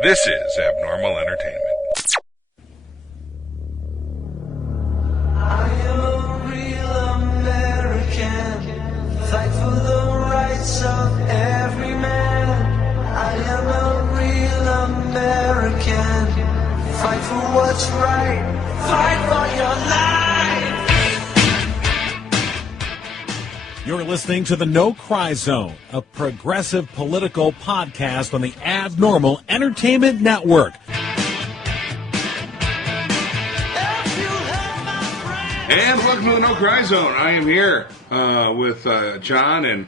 This is Abnormal Entertainment. I am a real American. Fight for the rights of every man. I am a real American. Fight for what's right. Fight for your life. You're listening to the No Cry Zone, a progressive political podcast on the Abnormal Entertainment Network. And welcome to the No Cry Zone. I am here with John, and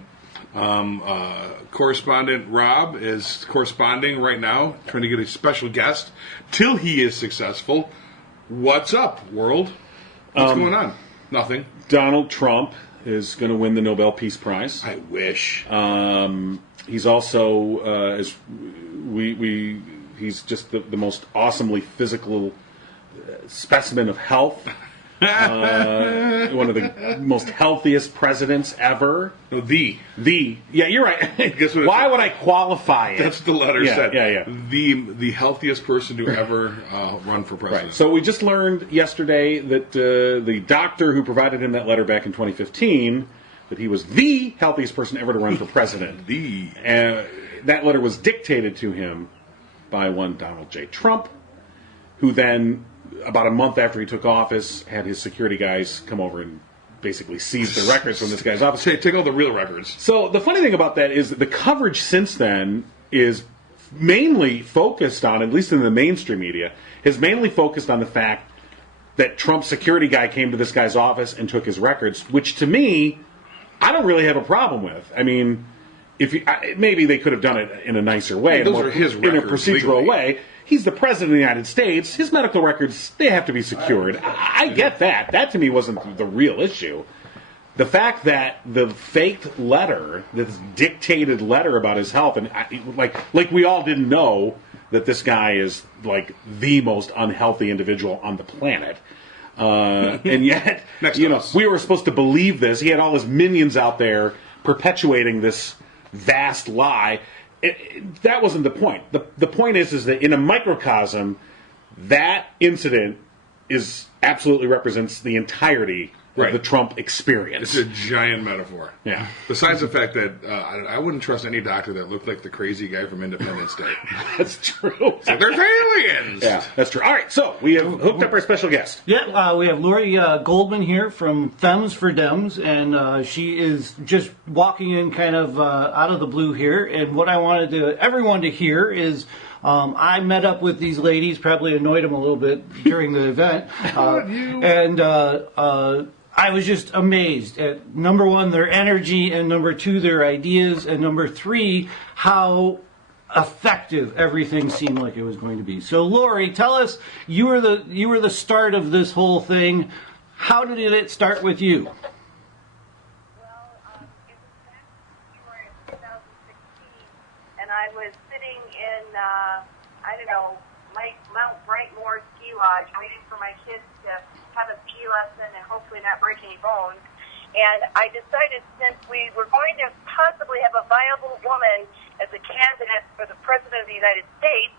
correspondent Rob is corresponding right now, trying to get a special guest till he is successful. What's up, world? What's going on? Nothing. Donald Trump is going to win the Nobel Peace Prize. I wish. He's also, he's just the most awesomely physical specimen of health. One of the most healthiest presidents ever. No, the. Yeah, you're right. Guess what? Why would I qualify it? That's what the letter said. Yeah. The healthiest person to ever run for president. Right. So we just learned yesterday that the doctor who provided him that letter back in 2015, that he was the healthiest person ever to run for president. That letter was dictated to him by one Donald J. Trump, who then, about a month after he took office, had his security guys come over and basically seize the records from this guy's office. Take all the real records. So the funny thing about that is that the coverage since then is mainly focused on, at least in the mainstream media, is mainly focused on the fact that Trump's security guy came to this guy's office and took his records, which to me, I don't really have a problem with. I mean, maybe they could have done it in a nicer way, those are his records, in a procedural way. He's the president of the United States. His medical records, they have to be secured. I get that. That to me wasn't the real issue. The fact that the faked letter, this dictated letter about his health, and like we all didn't know that this guy is like the most unhealthy individual on the planet. And yet, we were supposed to believe this. He had all his minions out there perpetuating this vast lie. That wasn't the point. The point is that in a microcosm, that incident absolutely represents the entirety of the Trump experience. It's a giant metaphor. Yeah. Besides the fact that I wouldn't trust any doctor that looked like the crazy guy from Independence Day. That's true. So there's aliens! Yeah, that's true. All right, so we have hooked up our special guest. Yeah, we have Laurie Goldman here from Fems for Dems, and she is just walking in kind of out of the blue here. And what I wanted everyone to hear is I met up with these ladies, probably annoyed them a little bit during the event, I was just amazed at, number one, their energy, and number two, their ideas, and number three, how effective everything seemed like it was going to be. So, Laurie, tell us, you were the start of this whole thing. How did it start with you? Well, it was back in January of 2016, and I was sitting in, Mount Brightmoor Ski Lodge, waiting for my kids to have a ski lesson and hopefully not break any bones. And I decided, since we were going to possibly have a viable woman as a candidate for the President of the United States,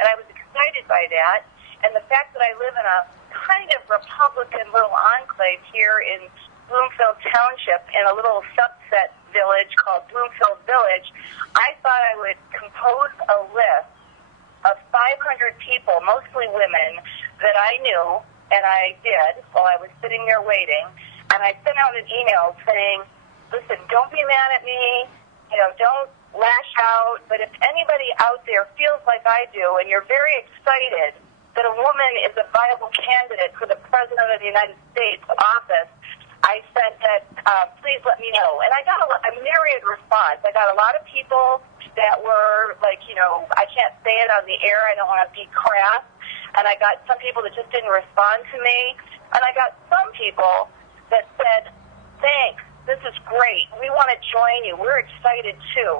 and I was excited by that, and the fact that I live in a kind of Republican little enclave here in Bloomfield Township in a little subset village called Bloomfield Village, I thought I would compose a list of 500 people, mostly women, that I knew, and I did while I was sitting there waiting. And I sent out an email saying, listen, don't be mad at me, don't lash out, but if anybody out there feels like I do, and you're very excited that a woman is a viable candidate for the President of the United States office, I said that, please let me know. And I got a myriad response. I got a lot of people that were like, I can't say it on the air, I don't want to be crass. And I got some people that just didn't respond to me. And I got some people that said, thanks, this is great. We want to join you. We're excited too.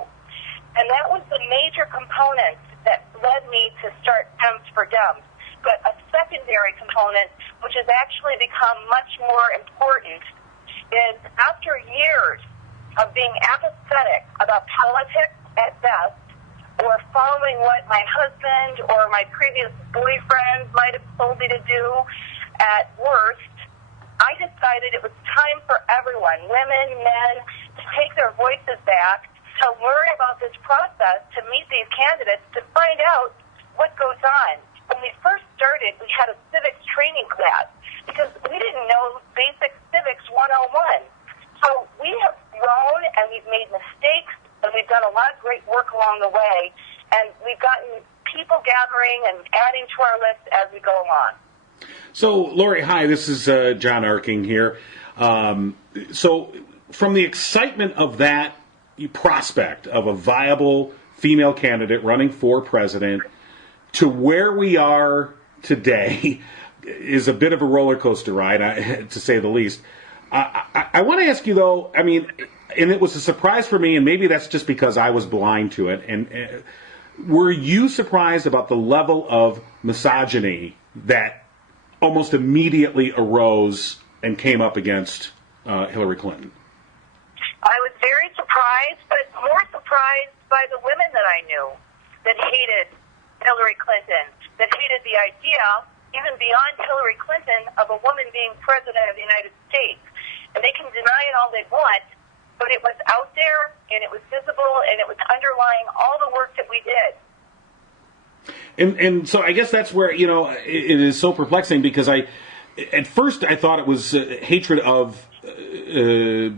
And that was the major component that led me to start Fems for Dems. But a secondary component, which has actually become much more important, is after years of being apathetic about politics at best, or following what my husband or my previous boyfriend might have told me to do. At worst, I decided it was time for everyone, women, men, to take their voices back, to learn about this process, to meet these candidates, to find out what goes on. When we first started, we had a civics training class because we didn't know basic civics 101. So we have grown and we've made mistakes and we've done a lot of great work along the way, and we've gotten people gathering and adding to our list as we go along. So, Laurie, hi, this is John Arking here. So, from the excitement of that prospect of a viable female candidate running for president to where we are today is a bit of a roller coaster ride, to say the least. I want to ask you, though, I mean, and it was a surprise for me, and maybe that's just because I was blind to it. And were you surprised about the level of misogyny that almost immediately arose and came up against Hillary Clinton? I was very surprised, but more surprised by the women that I knew that hated Hillary Clinton, that hated the idea, even beyond Hillary Clinton, of a woman being president of the United States. And they can deny it all they want, but it was out there, and it was visible, and it was underlying all the work that we did. And so I guess that's where, you know, it is so perplexing, because at first I thought it was hatred of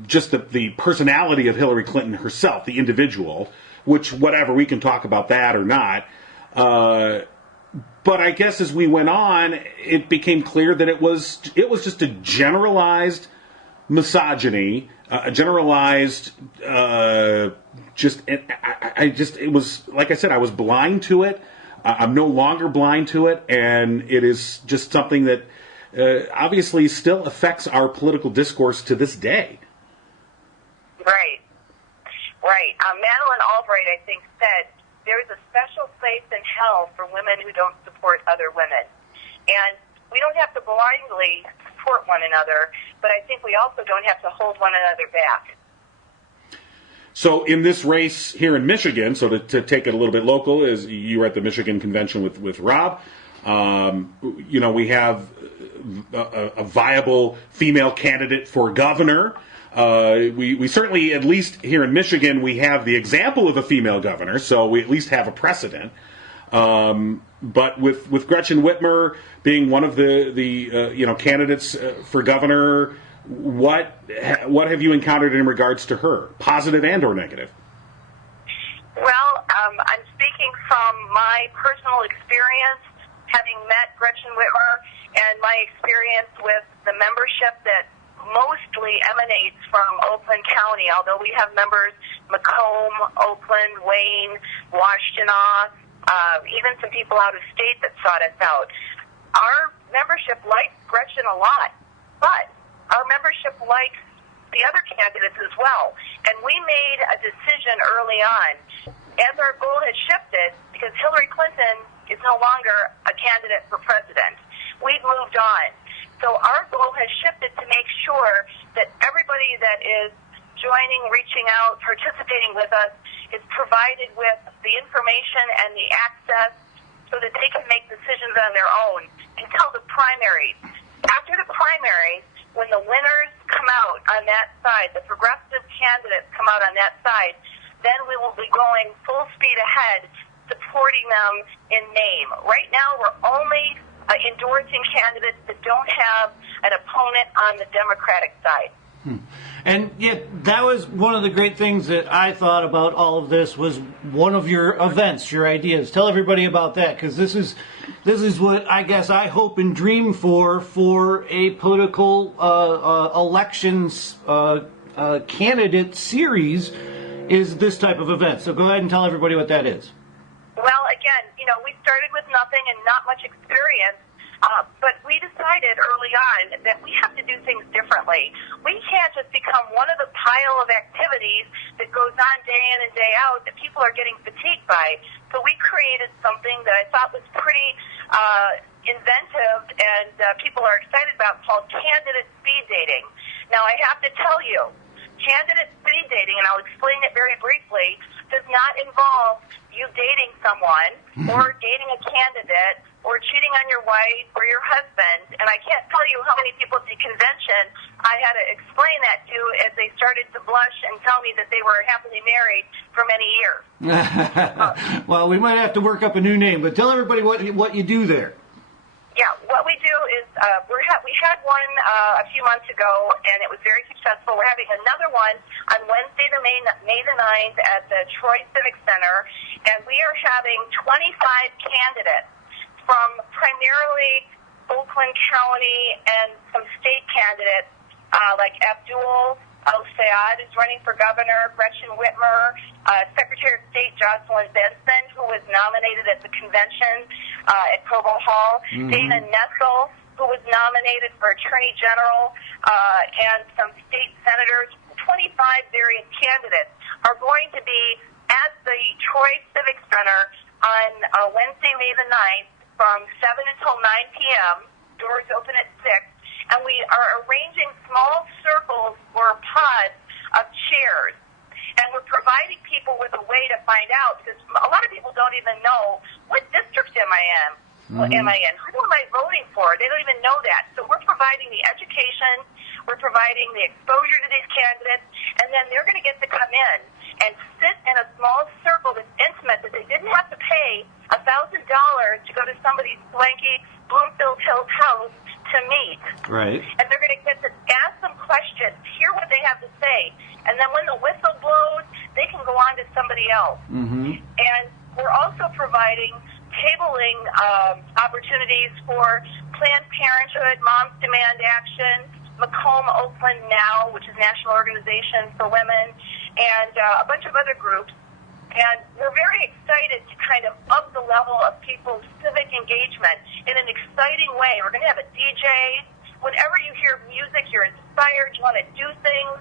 just the personality of Hillary Clinton herself, the individual, which, whatever, we can talk about that or not. But I guess as we went on, it became clear that it was just a generalized misogyny, a generalized it was, like I said, I was blind to it. I'm no longer blind to it, and it is just something that obviously still affects our political discourse to this day. Right. Madeleine Albright, I think, said there is a special place in hell for women who don't support other women. And we don't have to blindly support one another, but I think we also don't have to hold one another back. So in this race here in Michigan, so to take it a little bit local, is you were at the Michigan convention with Rob. You know, we have a viable female candidate for governor. We certainly, at least here in Michigan, we have the example of a female governor, so we at least have a precedent. But with Gretchen Whitmer being one of the candidates for governor, what have you encountered in regards to her, positive and or negative? Well, I'm speaking from my personal experience, having met Gretchen Whitmer, and my experience with the membership that mostly emanates from Oakland County, although we have members Macomb, Oakland, Wayne, Washtenaw, even some people out of state that sought us out. Our membership likes Gretchen a lot, but our membership likes the other candidates as well. And we made a decision early on, as our goal has shifted, because Hillary Clinton is no longer a candidate for president. We've moved on. So our goal has shifted to make sure that everybody that is joining, reaching out, participating with us is provided with the information and the access so that they can make decisions on their own until the primaries. After the primaries, when the winners come out on that side, the progressive candidates come out on that side, then we will be going full speed ahead, supporting them in name. Right now, we're only endorsing candidates that don't have an opponent on the Democratic side. And yet, that was one of the great things that I thought about all of this, was one of your events, your ideas. Tell everybody about that, because this is what I guess I hope and dream for a political elections candidate series, is this type of event. So go ahead and tell everybody what that is. Well, again, we started with nothing and not much experience, but we decided early on that we have to do things differently. We can't just become one of the pile of activities that goes on day in and day out that people are getting fatigued by. So we created something that I thought was pretty inventive and people are excited about, called candidate speed dating. Now, I have to tell you, candidate speed dating, and I'll explain it very briefly, does not involve you dating someone or dating a candidate or cheating on your wife or your husband. And I can't tell you how many people at the convention I had to explain that to as they started to blush and tell me that they were happily married for many years. Well, we might have to work up a new name, but tell everybody what you do there. Yeah, what we do is we had one a few months ago, and it was very successful. We're having another one on Wednesday, May the 9th at the Troy Civic Center, and we are having 25 candidates from primarily Oakland County and some state candidates like Abdul Al-Sayed is running for governor, Gretchen Whitmer, Secretary of State Jocelyn Benson, who was nominated at the convention at Cobo Hall, Dana Nessel, who was nominated for Attorney General, and some state senators. 25 various candidates are going to be at the Troy Civic Center on Wednesday, May the 9th from 7 until 9 p.m. Doors open at 6. And we are arranging small circles or pods of chairs. And we're providing people with a way to find out, because a lot of people don't even know, what district am I in? Who am I voting for? They don't even know that. So we're providing the education, we're providing the exposure to these candidates, and then they're going to get to come in and sit in a small circle that's intimate, that they didn't have to pay $1,000 to go to somebody's swanky Bloomfield Hills house to meet. Right. And they're going to get to ask them questions, hear what they have to say, and then when the whistle blows, they can go on to somebody else. And we're also providing tabling opportunities for Planned Parenthood, Moms Demand Action, Macomb Oakland Now, which is National Organization for Women, and a bunch of other groups. And we're very excited to kind of up the level of people's civic engagement in an exciting way. We're going to have a DJ. Whenever you hear music, you're inspired, you want to do things.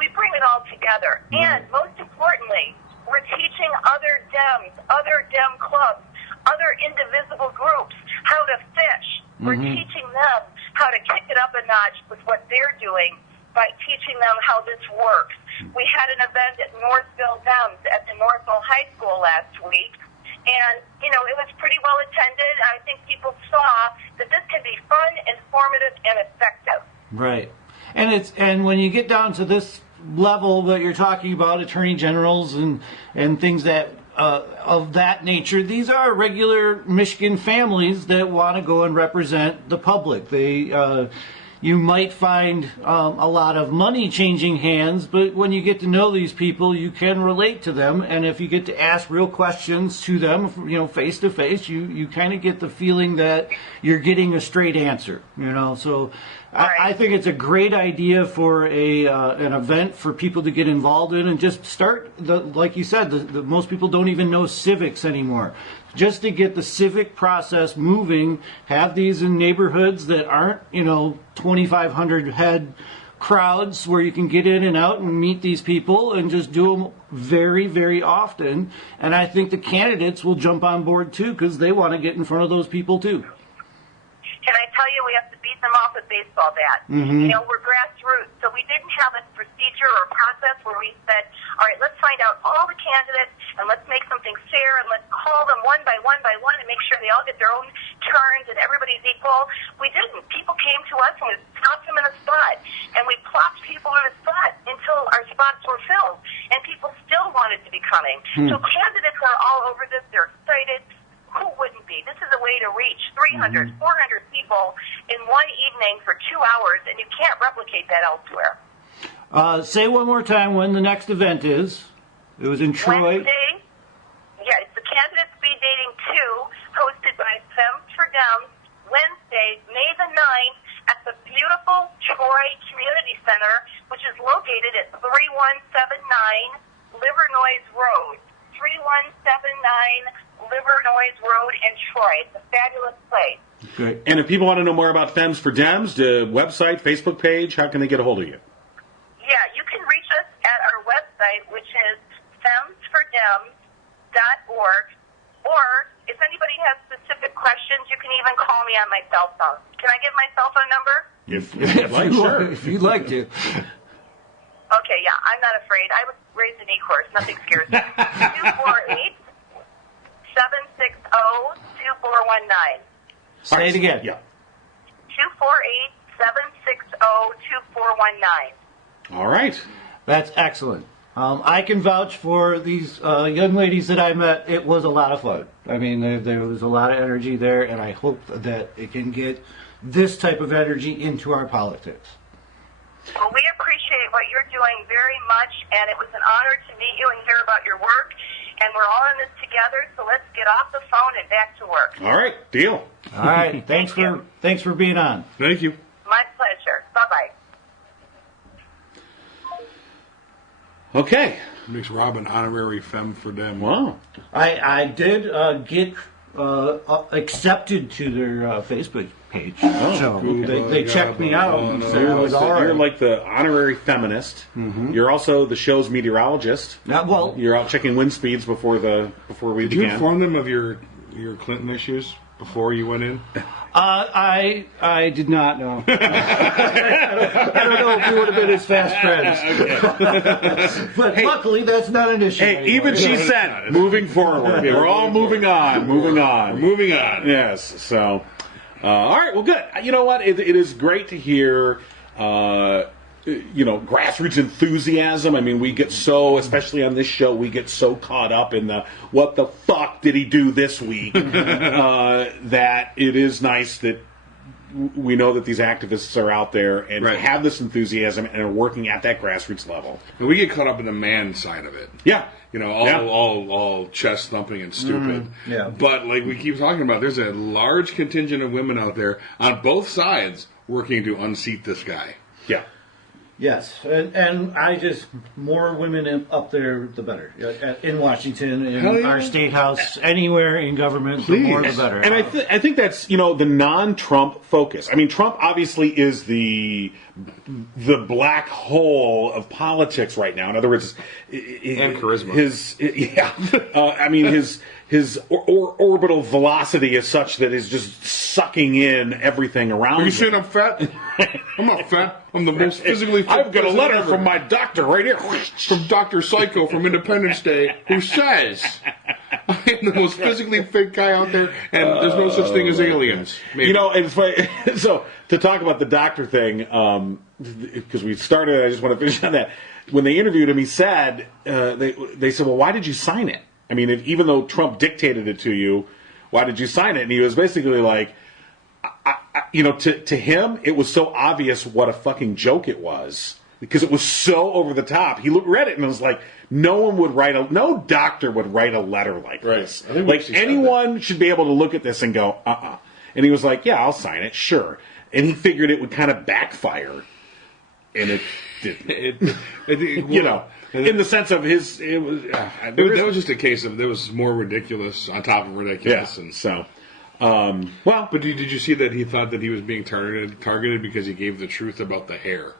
We bring it all together. And most importantly, we're teaching other Dems, other Dem clubs, other indivisible groups how to fish. We're teaching them how to kick it up a notch with what they're doing by teaching them how this works. We had an event at Northville Dems at the Northville High School last week, and, it was pretty well attended. I think people saw that this can be fun, informative, and effective. Right. And when you get down to this level that you're talking about, attorney generals and things that of that nature, these are regular Michigan families that want to go and represent the public. You might find a lot of money changing hands, but when you get to know these people, you can relate to them. And if you get to ask real questions to them, face to face, you kind of get the feeling that you're getting a straight answer. So I think it's a great idea for an event for people to get involved in and just start. Like you said, most people don't even know civics anymore. Just to get the civic process moving, have these in neighborhoods that aren't, 2,500 head crowds where you can get in and out and meet these people, and just do them very, very often. And I think the candidates will jump on board too, because they want to get in front of those people too. Can I tell you, we have to beat them off with baseball bats. We're grassroots, so we didn't have a procedure or process where we said, all right, let's find out all the candidates and let's make something fair and let's call them one by one and make sure they all get their own turns and everybody's equal. We didn't. People came to us and we popped them in a spot, and we plopped people in a spot until our spots were filled, and people still wanted to be coming. So candidates are all over this. They're excited. Who wouldn't be? This is a way to reach 300, 400 people in one evening for 2 hours, and you can't replicate that elsewhere. Say one more time when the next event is. It was in Troy. Wednesday. Yeah, it's the Candidate Speed Dating 2, hosted by Fems for Dems, Wednesday, May the 9th, at the beautiful Troy Community Center, which is located at 3179 Livernois Road. 3179 Livernois Road in Troy. It's a fabulous place. Good. And if people want to know more about Fems for Dems, the website, Facebook page, how can they get a hold of you? Yeah, you can reach us at our website, which is femsfordems.org. Or if anybody has specific questions, you can even call me on my cell phone. Can I give my cell phone number? If you'd like, sure. If you'd like to. Okay, yeah, I'm not afraid. I was raised an E-course. Nothing scares me. 248-760-2419. Say it again. Yeah. 248-760-2419. All right. That's excellent. I can vouch for these young ladies that I met. It was a lot of fun. I mean, there was a lot of energy there, and I hope that it can get this type of energy into our politics. Well, we appreciate what you're doing very much, and it was an honor to meet you and hear about your work. And we're all in this together, so let's get off the phone and back to work. All right. Deal. All right. Thanks for being on. Thank you. My pleasure. Bye-bye. Okay. Makes Robyn honorary femme for them. Wow. I did get accepted to their Facebook page. So they checked me out and said it was all right. You're like the honorary feminist. Mm-hmm. You're also the show's meteorologist. Well, You're out checking wind speeds before we Did began. you inform them of your Clinton issues before you went in? I did not know. I don't know if we would have been his fast friends. But luckily, that's not an issue. Hey, anymore. even she said, moving forward. We're all moving on. Moving on. Moving on. Yes. So, all right. Well, good. You know what? It is great to hear. Grassroots enthusiasm. I mean, we get so, especially on this show, we get so caught up in the what the fuck did he do this week that it is nice that we know that these activists are out there and Right. have this enthusiasm and are working at that grassroots level. And we get caught up in the man side of it. Yeah. All chest thumping and stupid. yeah. But like we keep talking about, there's a large contingent of women out there on both sides working to unseat this guy. Yeah. Yes, and I just more women up there, the better. In Washington, Hell in yeah. our state house, anywhere in government, the more the better. And I think that's the non-Trump focus. I mean, Trump obviously is the black hole of politics right now. In other words, And charisma. His orbital velocity is such that it's just sucking in everything around. Are you him. saying I'm fat? I'm not fat. I'm the most physically fit I've got a person letter ever. from my doctor right here. From Dr. Psycho from Independence Day, who says I am the most physically fit guy out there, and there's no such thing as aliens. Maybe. It's funny. So to talk about the doctor thing, because we started, I just want to finish on that. When they interviewed him, he said they said, "Well, why did you sign it? I mean, even though Trump dictated it to you, why did you sign it?" And he was basically like, to him, it was so obvious what a fucking joke it was because it was so over the top. He read it and was like, no doctor would write a letter like this. I think Like anyone should be able to look at this and go, And he was like, yeah, I'll sign it, sure. And he figured it would kind of backfire, and it didn't. In the sense of his, it was. That was just a case of there was more ridiculous on top of ridiculous, and so. But did you see that he thought that he was being targeted because he gave the truth about the hair?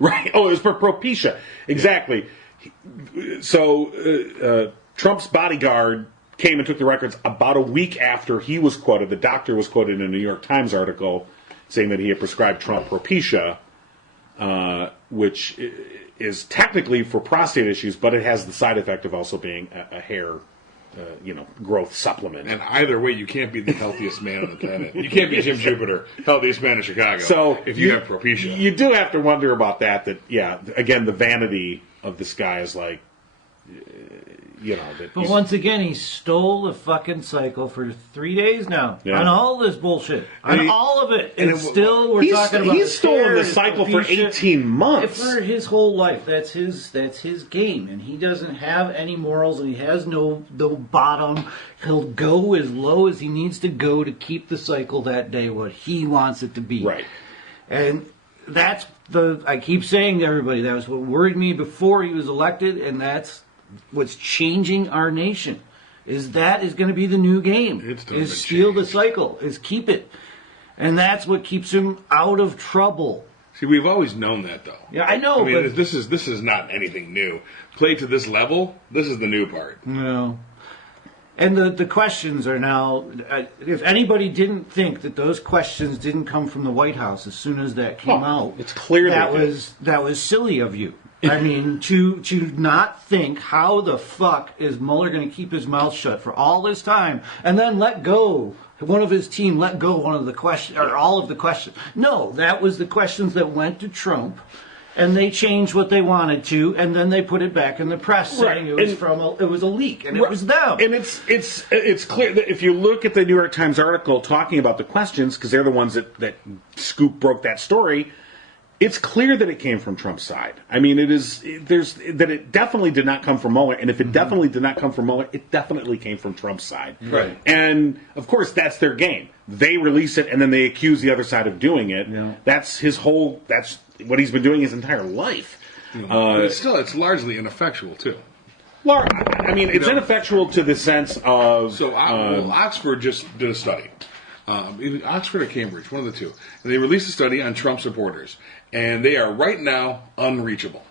Right. Oh, it was for Propecia. Exactly. So Trump's bodyguard came and took the records about a week after he was quoted. The doctor was quoted in a New York Times article saying that he had prescribed Trump Propecia, which is technically for prostate issues, but it has the side effect of also being a hair growth supplement. And either way, you can't be the healthiest man on the planet. You can't be Jim Jupiter, healthiest man in Chicago. So if you have Propecia, you do have to wonder about that. Again, the vanity of this guy is like, But once again, he stole the fucking cycle for 3 days now on all this bullshit, all of it, and still we're talking about. He's stolen the cycle for 18 months. For his whole life, that's his game, and he doesn't have any morals, and he has no bottom. He'll go as low as he needs to go to keep the cycle that day what he wants it to be. Right, and that's I keep saying to everybody, that was what worried me before he was elected, and that's what's changing our nation. Is going to be the new game. Is steal the cycle. Is keep it. And that's what keeps him out of trouble. See, we've always known that, though. Yeah, I know. I mean, but this is not anything new. Played to this level, this is the new part. No. And the questions are now, if anybody didn't think that those questions didn't come from the White House as soon as that came out, it's clear that was silly of you. I mean, to not think, how the fuck is Mueller going to keep his mouth shut for all this time and then let go? One of his team let go one of the questions, or all of the questions. No, that was the questions that went to Trump, and they changed what they wanted to, and then they put it back in the press saying it was it was a leak, and it was them. And it's clear that if you look at the New York Times article talking about the questions, because they're the ones that Scoop broke that story, it's clear that it came from Trump's side. I mean, it definitely did not come from Mueller, and if it definitely did not come from Mueller, it definitely came from Trump's side. Right. And of course, that's their game. They release it, and then they accuse the other side of doing it. Yeah. That's what he's been doing his entire life. But it's largely ineffectual too. Well, I mean, it's ineffectual to the sense of... So Oxford just did a study. Either Oxford or Cambridge, one of the two. And they released a study on Trump supporters. And they are right now unreachable.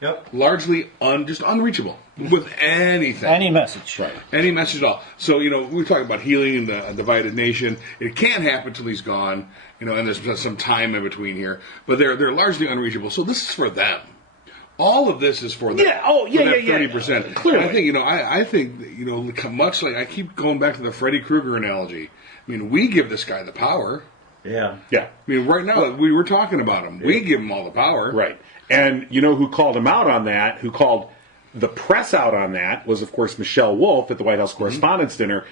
Yep. Largely just unreachable with anything. Any message. Right. Any message at all. So, we're talking about healing the divided nation. It can't happen till he's gone, and there's some time in between here. But they're largely unreachable. So this is for them. All of this is for them. Yeah. Oh, yeah, for that yeah, 30%. Clearly. And I think, much like I keep going back to the Freddy Krueger analogy. I mean, we give this guy the power. Yeah. Yeah. I mean, right now, we were talking about him. We give him all the power. Right. And you know who called him out on that, who called the press out on that, was, of course, Michelle Wolf at the White House Correspondents' Dinner,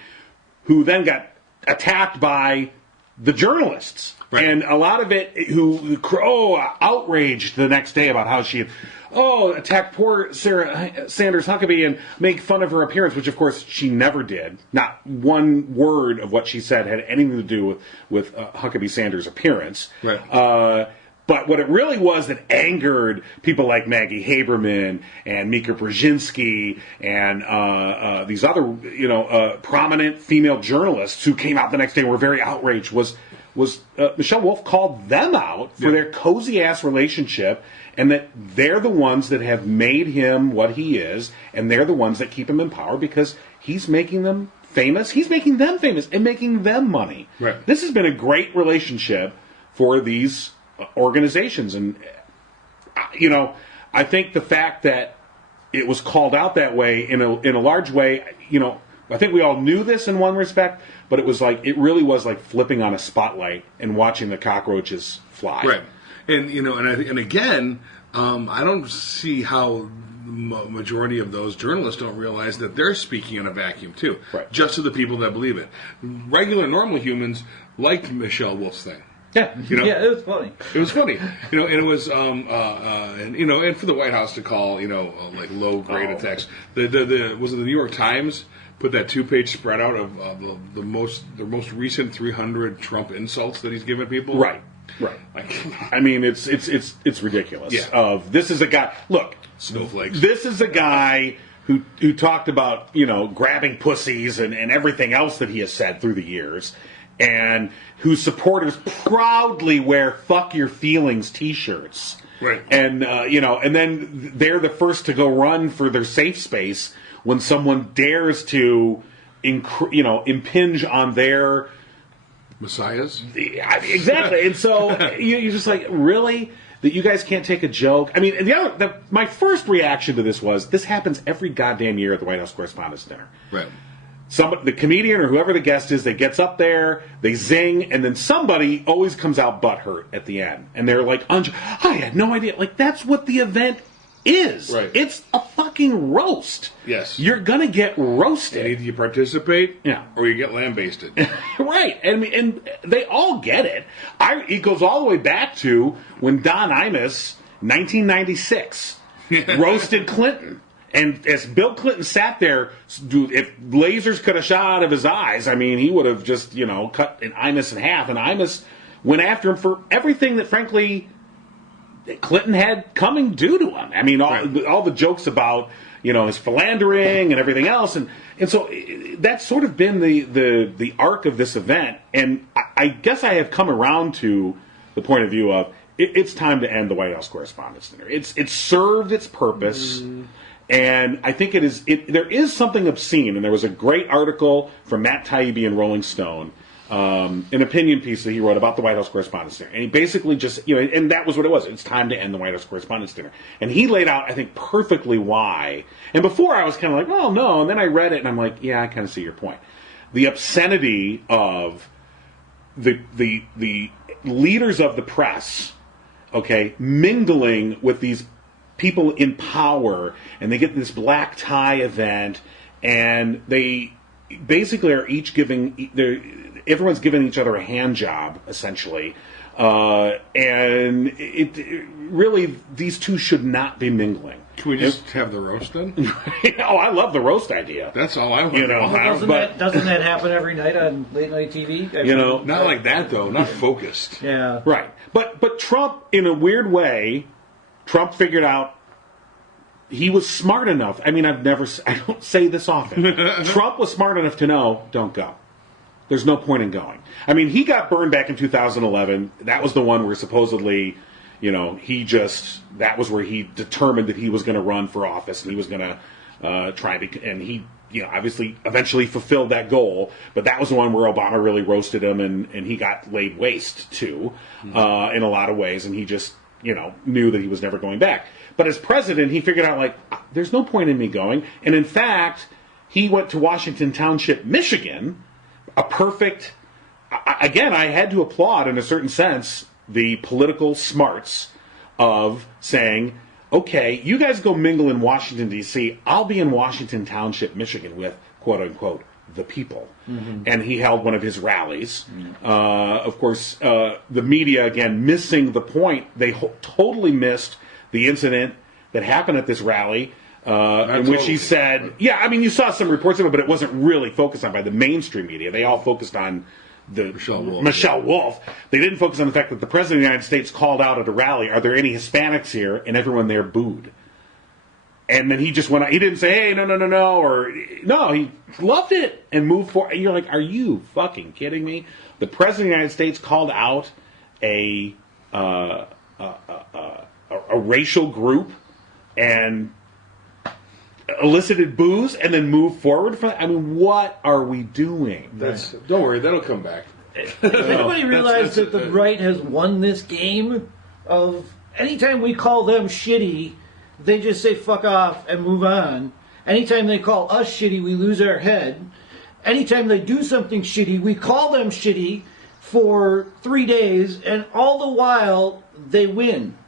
who then got attacked by the journalists. Right. And a lot of it, who outraged the next day about how she attacked poor Sarah Sanders Huckabee and make fun of her appearance, which, of course, she never did. Not one word of what she said had anything to do with Huckabee Sanders' appearance. Right. But what it really was that angered people like Maggie Haberman and Mika Brzezinski and these other, prominent female journalists who came out the next day and were very outraged was Michelle Wolf called them out for their cozy-ass relationship, and that they're the ones that have made him what he is, and they're the ones that keep him in power because he's making them famous. He's making them famous and making them money. Right. This has been a great relationship for these organizations, and I think the fact that it was called out that way in a large way, I think we all knew this in one respect, but it really was like flipping on a spotlight and watching the cockroaches fly. Right. And again, I don't see how the majority of those journalists don't realize that they're speaking in a vacuum too. Right. Just to the people that believe it. Regular, normal humans liked Michelle Wolf's thing. Yeah, yeah, it was funny. It was funny, and it was, and for the White House to call, like low grade attacks. Was it the New York Times put that 2-page spread out of the most recent 300 Trump insults that he's given people? Right. I mean, it's ridiculous. Yeah. This is a guy. Look, snowflakes. This is a guy who talked about grabbing pussies and everything else that he has said through the years. And whose supporters proudly wear "fuck your feelings" T-shirts, right? And and then they're the first to go run for their safe space when someone dares to, impinge on their messiahs. Exactly, and so you're just like, really? That you guys can't take a joke? I mean, my first reaction to this happens every goddamn year at the White House Correspondents' Dinner, right? The comedian or whoever the guest is that gets up there, they zing, and then somebody always comes out butthurt at the end. And they're like, I had no idea. Like, that's what the event is. Right. It's a fucking roast. Yes. You're going to get roasted. Either you participate or you get lambasted. Right. And they all get it. It goes all the way back to when Don Imus, 1996, roasted Clinton. And as Bill Clinton sat there, if lasers could have shot out of his eyes, I mean, he would have just, cut Imus in half. And Imus went after him for everything that, frankly, Clinton had coming due to him. I mean, all the jokes about, his philandering and everything else. And so that's sort of been the arc of this event. And I guess I have come around to the point of view of it's time to end the White House Correspondents' Dinner. It's served its purpose. And I think there is something obscene, and there was a great article from Matt Taibbi in Rolling Stone an opinion piece that he wrote about the White House Correspondents' Dinner. And he basically just, and that was what it was. It's time to end the White House Correspondents' Dinner. And he laid out, I think, perfectly why. And before I was kind of like, well, no. And then I read it and I'm like, yeah, I kind of see your point. The obscenity of the leaders of the press, okay, mingling with these people in power, and they get this black tie event, and they basically are each everyone's giving each other a hand job, essentially. And it really, these two should not be mingling. Can we just have the roast then? Oh, I love the roast idea. That's all I want. Doesn't that happen every night on late night TV? Not like that though. Not focused. Yeah. Right. But Trump, in a weird way, Trump figured out he was smart enough. I mean, I don't say this often. Trump was smart enough to know, don't go. There's no point in going. I mean, he got burned back in 2011. That was the one where supposedly, that was where he determined that he was going to run for office and he was going to try to, and he, obviously eventually fulfilled that goal. But that was the one where Obama really roasted him and he got laid waste to, in a lot of ways. And he just, knew that he was never going back. But as president, he figured out, there's no point in me going. And in fact, he went to Washington Township, Michigan, a perfect, again, I had to applaud in a certain sense the political smarts of saying, okay, you guys go mingle in Washington, D.C., I'll be in Washington Township, Michigan with, quote unquote, the people. Mm-hmm. And he held one of his rallies. Mm-hmm. Of course, the media, again, missing the point. They totally missed the incident that happened at this rally, in which he said, you saw some reports of it, but it wasn't really focused on by the mainstream media. They all focused on Michelle Wolf. They didn't focus on the fact that the President of the United States called out at a rally, are there any Hispanics here? And everyone there booed. And then he just went out. He didn't say, hey, no, or no, he loved it and moved forward. And you're like, are you fucking kidding me? The President of the United States called out a racial group and elicited boos and then moved forward from that? I mean, what are we doing? Don't worry, that'll come back. Does anybody realize that the right has won this game of anytime we call them shitty, they just say fuck off and move on. Anytime they call us shitty, we lose our head. Anytime they do something shitty, we call them shitty for 3 days, and all the while they win.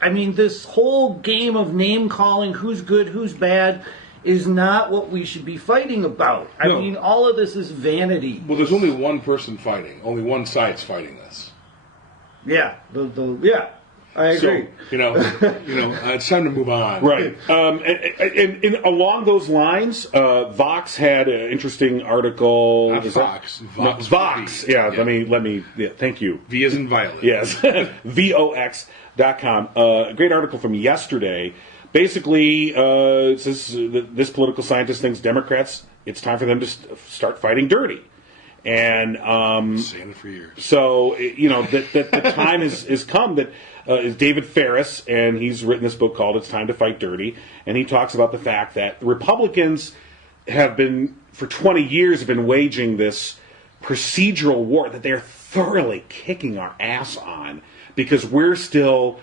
I mean, this whole game of name calling, who's good, who's bad, is not what we should be fighting about. I mean, all of this is vanity. Well, there's only one person fighting. Only one side's fighting this. Yeah, I agree. So, it's time to move on. Right. And along those lines, Vox had an interesting article. Not Fox. Vox. Yeah. Let me. Yeah, thank you. V as in Violet. Yes. VOX.com. A great article from yesterday. Basically, it says this political scientist thinks Democrats, it's time for them to start fighting dirty. And saying it for years. So the time has come that is David Ferris, and he's written this book called "It's Time to Fight Dirty," and he talks about the fact that Republicans have been for 20 years have been waging this procedural war that they're thoroughly kicking our ass on because we're still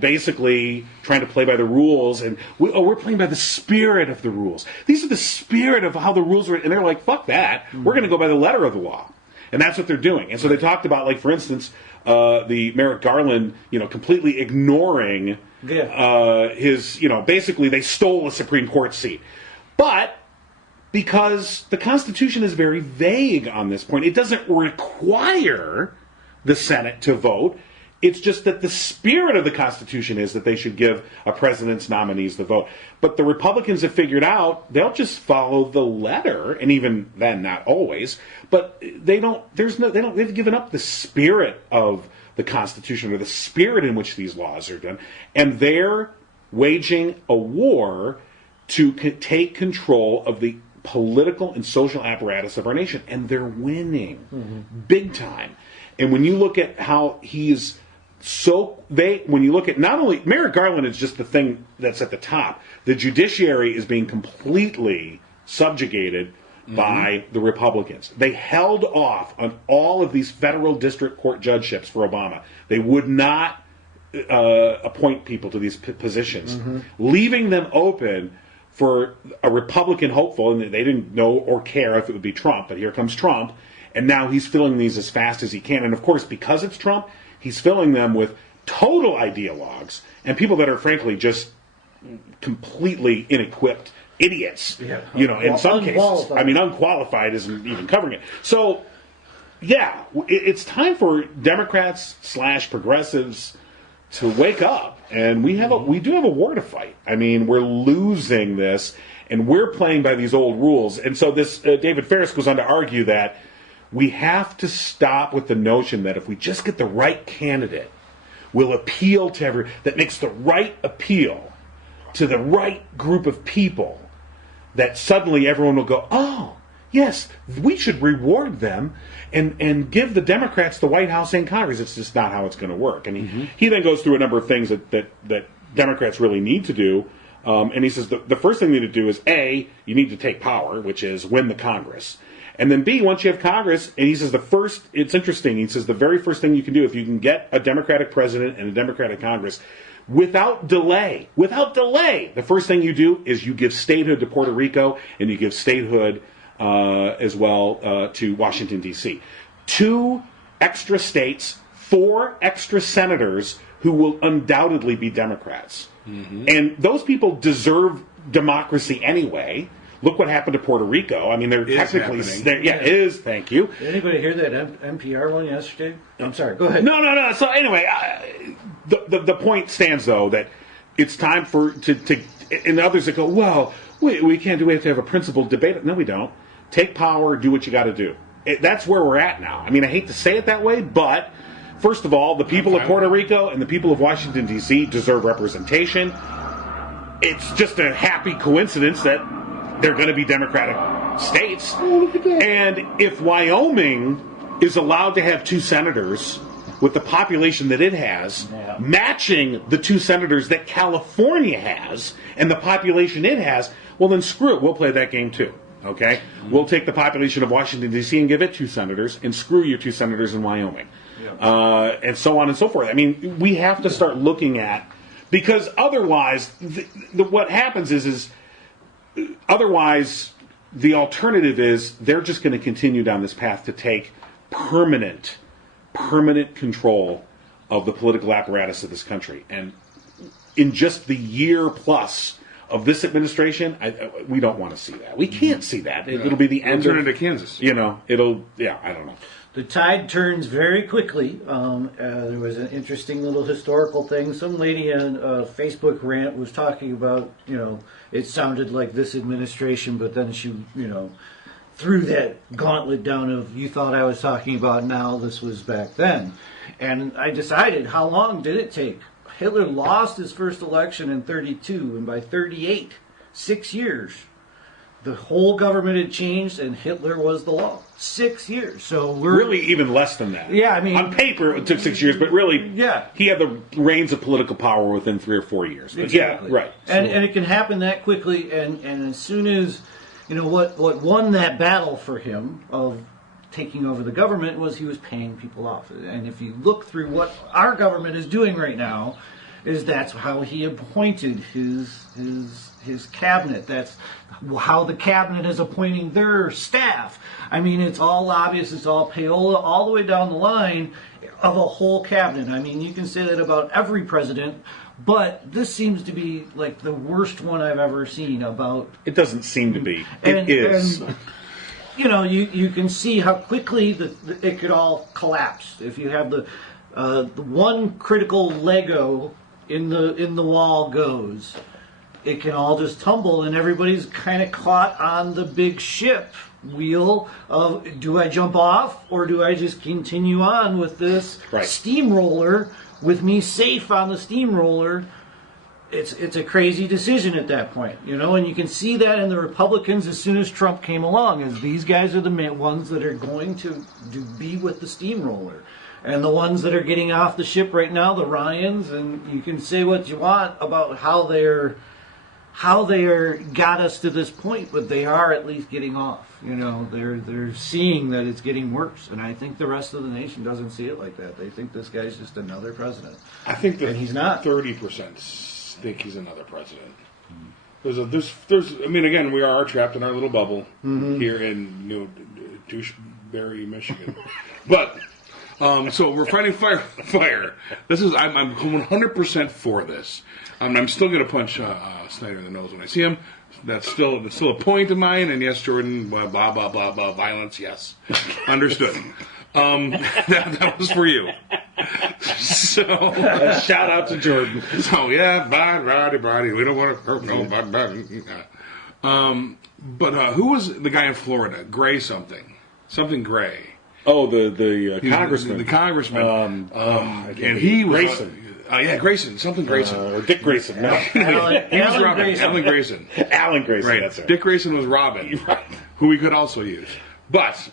basically trying to play by the rules, and we're playing by the spirit of the rules. These are the spirit of how the rules are, and they're like, fuck that. Mm-hmm. We're going to go by the letter of the law. And that's what they're doing. And so they talked about, like, for instance, the Merrick Garland, completely ignoring his, basically they stole a Supreme Court seat. But because the Constitution is very vague on this point, it doesn't require the Senate to vote. It's just that the spirit of the Constitution is that they should give a president's nominees the vote. But the Republicans have figured out they'll just follow the letter, and even then, not always. But they've given up the spirit of the Constitution or the spirit in which these laws are done, and they're waging a war to take control of the political and social apparatus of our nation, and they're winning big time. And when you look at how he's when you look at not only Merrick Garland is just the thing that's at the top, the judiciary is being completely subjugated by the Republicans. They held off on all of these federal district court judgeships for Obama. They would not appoint people to these positions, leaving them open for a Republican hopeful, and they didn't know or care if it would be Trump, but here comes Trump, and now he's filling these as fast as he can. And of course, because it's Trump, he's filling them with total ideologues and people that are frankly just completely inequipped idiots, in some cases. I mean, unqualified isn't even covering it. So, yeah, it's time for Democrats / progressives to wake up, and we do have a war to fight. I mean, we're losing this, and we're playing by these old rules. And so this David Ferris goes on to argue that we have to stop with the notion that if we just get the right candidate, we'll appeal to that makes the right appeal to the right group of people, that suddenly everyone will go, oh, yes, we should reward them and give the Democrats the White House and Congress. It's just not how it's going to work. And he then goes through a number of things that Democrats really need to do. And he says the first thing they need to do is, A, you need to take power, which is win the Congress. And then B, once you have Congress, and he says it's interesting, he says the very first thing you can do, if you can get a Democratic president and a Democratic Congress, without delay, the first thing you do is you give statehood to Puerto Rico, and you give statehood as well to Washington, D.C. 2 extra states, 4 extra senators who will undoubtedly be Democrats. And those people deserve democracy anyway. Look what happened to Puerto Rico. I mean, they're technically... It is, thank you. Did anybody hear that NPR one yesterday? I'm sorry, go ahead. No. So anyway, the point stands, though, that it's time to and others that go, well, we can't do it. We have to have a principled debate. No, we don't. Take power, do what you got to do. That's where we're at now. I mean, I hate to say it that way, but first of all, the people of Puerto Rico and the people of Washington, D.C. deserve representation. It's just a happy coincidence that they're going to be Democratic states. And if Wyoming is allowed to have 2 senators with the population that it has, matching the 2 senators that California has and the population it has, well, then screw it. We'll play that game too. Okay? We'll take the population of Washington, D.C. and give it 2 senators, and screw your 2 senators in Wyoming. And so on and so forth. I mean, we have to start looking at, because otherwise, what happens is otherwise, the alternative is they're just going to continue down this path to take permanent control of the political apparatus of this country. And in just the year plus of this administration, we don't want to see that. We can't see that. It'll be the end. Turn into Kansas. I don't know. The tide turns very quickly. There was an interesting little historical thing. Some lady on a Facebook rant was talking about, it sounded like this administration, but then she, threw that gauntlet down of, you thought I was talking about now, this was back then. And I decided, how long did it take? Hitler lost his first election in 1932, and by 1938, 6 years, the whole government had changed, and Hitler was the law. 6 years. So we're really even less than that. Yeah, I mean, on paper it took 6 years, but really, he had the reins of political power within 3 or 4 years. But exactly. Yeah, right. And it can happen that quickly. And as soon as what won that battle for him of taking over the government was he was paying people off. And if you look through what our government is doing right now, that's how he appointed his cabinet. That's how the cabinet is appointing their staff. I mean, it's all obvious. It's all payola all the way down the line of a whole cabinet. I mean, you can say that about every president, but this seems to be like the worst one I've ever seen about... It doesn't seem to be. It is. And, you can see how quickly it could all collapse. If you have the one critical Lego in the wall goes, it can all just tumble, and everybody's kind of caught on the big ship wheel of, do I jump off or do I just continue on with this steamroller with me safe on the steamroller? It's a crazy decision at that point, and you can see that in the Republicans as soon as Trump came along, as these guys are the ones that are going to be with the steamroller. And the ones that are getting off the ship right now, the Ryans, and you can say what you want about how how they got us to this point, but they are at least getting off. You know, they're seeing that it's getting worse, and I think the rest of the nation doesn't see it like that. They think this guy's just another president. I think that and he's not. 30% think he's another president. There's. I mean, again, we are trapped in our little bubble here in Doucheberry, Michigan, but. So we're fighting fire. This is I'm 100% for this. I'm still going to punch Snyder in the nose when I see him. That's still a point of mine. And yes, Jordan, blah blah blah blah violence. Yes, understood. That was for you. So shout out to Jordan. So yeah, body. We don't want to hurt nobody. But who was the guy in Florida? Gray something Gray. Oh, the congressman. The congressman. And he was Grayson. Grayson. Something Grayson. Or Dick Grayson. No. He was Robyn. Grayson. Alan Grayson. Alan Grayson, Right. that's right. Dick Grayson was Robyn, who we could also use. But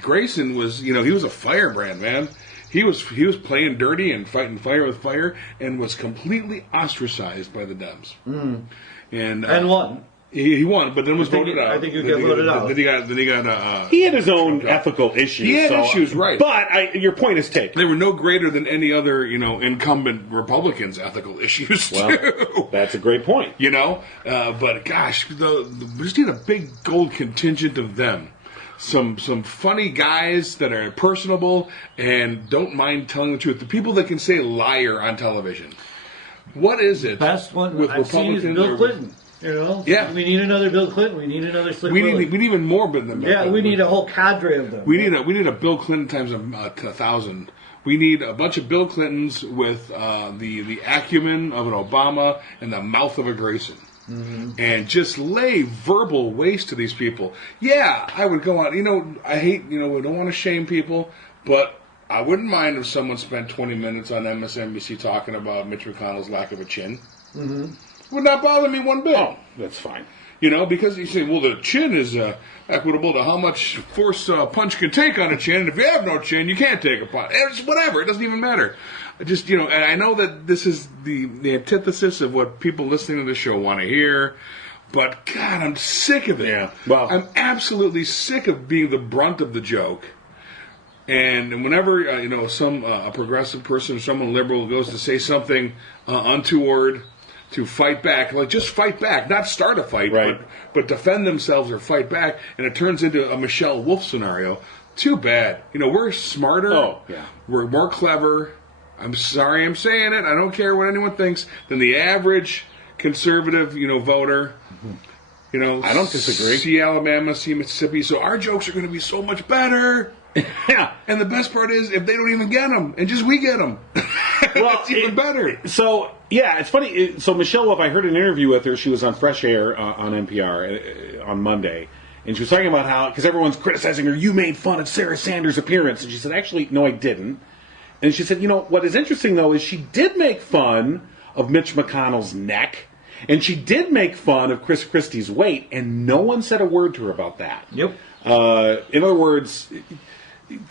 Grayson was, he was a firebrand, man. He was playing dirty and fighting fire with fire and was completely ostracized by the Dems. And won. He won, but then was voted out. I think he got voted out. Then he got. He had his own ethical issues. He had issues, right? But your point is taken. They were no greater than any other, incumbent Republicans' ethical issues. Too. That's a great point. But gosh, we just need a big gold contingent of them. Some funny guys that are personable and don't mind telling the truth. The people that can say liar on television. What is it? Best one with I've seen is Bill Clinton. Yeah. We need another Bill Clinton. We need another Slick Willie. We need even more than Bill Clinton. We need a whole cadre of them. We need a Bill Clinton times 1,000. We need a bunch of Bill Clintons with the acumen of an Obama and the mouth of a Grayson. And just lay verbal waste to these people. Yeah, I would go on. I hate, we don't want to shame people, but I wouldn't mind if someone spent 20 minutes on MSNBC talking about Mitch McConnell's lack of a chin. Would not bother me one bit. Oh, that's fine. Because you say, well, the chin is equitable to how much force a punch can take on a chin, and if you have no chin, you can't take a punch. It's whatever. It doesn't even matter. Just, and I know that this is the antithesis of what people listening to the show want to hear, but, God, I'm sick of it. Yeah. Well, I'm absolutely sick of being the brunt of the joke. And whenever, a progressive person, someone liberal goes to say something untoward, to fight back, just fight back, not start a fight, right. but defend themselves or fight back, and it turns into a Michelle Wolf scenario. Too bad. We're smarter. Oh, yeah. We're more clever. I'm sorry I'm saying it. I don't care what anyone thinks, than the average conservative, voter. I don't disagree. See Alabama, see Mississippi. So our jokes are going to be so much better. Yeah. And the best part is, if they don't even get them, and just we get them, it's even better. So, yeah, it's funny. So Michelle Wolf, I heard an interview with her. She was on Fresh Air on NPR on Monday. And she was talking about how, because everyone's criticizing her, you made fun of Sarah Sanders' appearance. And she said, actually, no, I didn't. And she said, what is interesting, though, is she did make fun of Mitch McConnell's neck. And she did make fun of Chris Christie's weight. And no one said a word to her about that. Yep. In other words,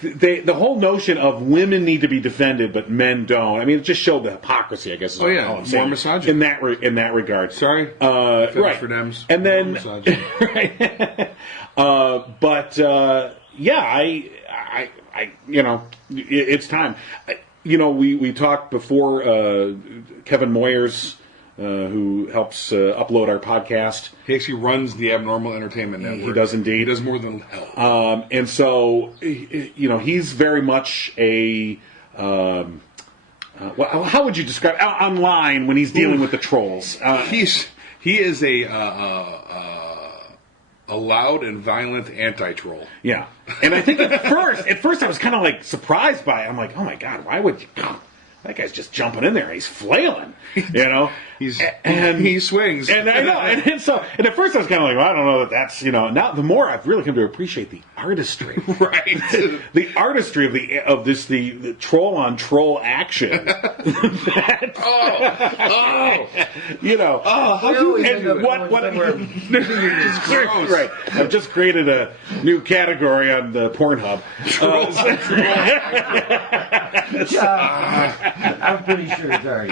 the whole notion of women need to be defended, but men don't. I mean, it just showed the hypocrisy, I guess. Oh yeah, more misogyny in that regard. Sorry, right for Dems. And then, right. It's time. We talked before. Kevin Moyers, who helps upload our podcast. He actually runs the Abnormal Entertainment Network. He does indeed. He does more than hell. And so, he's very much a... how would you describe online when he's dealing with the trolls? He is a loud and violent anti-troll. Yeah. And I think at first I was kind of surprised by it. I'm like, oh my God, why would you... That guy's just jumping in there. He's flailing, he swings. And I know. And at first I was kind of like, well, I don't know that's, now the more I've really come to appreciate the artistry. Right. The artistry of the troll on troll action. Right. I've just created a new category on the Pornhub. I'm pretty sure it's already.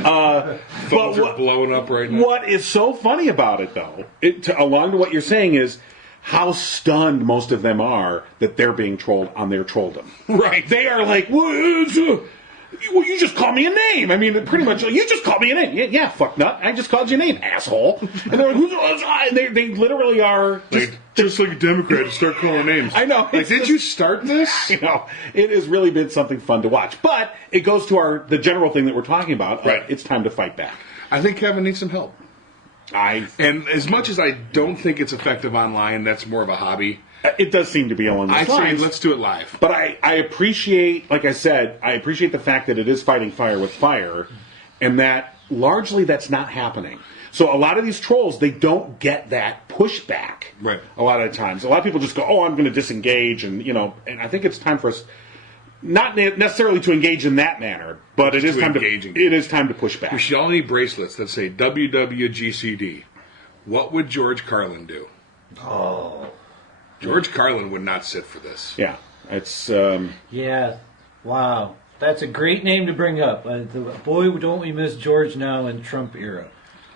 Phones are blowing up right now. What is so funny about it, though, along to what you're saying, is how stunned most of them are that they're being trolled on their trolldom. Right. They are like, well, you just call me a name. I mean, pretty much, you just called me a name. Yeah, fuck nut. I just called you a name, asshole. And they're like, they literally are just like a Democrat to start calling names. I know. Like, did you start this? You know, it has really been something fun to watch. But it goes to the general thing that we're talking about. Right. It's time to fight back. I think Kevin needs some help. And as much as I don't think it's effective online, that's more of a hobby. It does seem to be along those lines. Say let's do it live. But I appreciate, like I said, I appreciate the fact that it is fighting fire with fire, and that largely that's not happening. So a lot of these trolls, they don't get that pushback. Right. A lot of times. A lot of people just go, oh, I'm going to disengage, and I think it's time for us not necessarily to engage in that manner, but it is time to push back. We should all need bracelets that say WWGCD. What would George Carlin do? Oh. George Carlin would not sit for this. Yeah. It's Yeah. Wow. That's a great name to bring up. Boy, don't we miss George now in Trump era.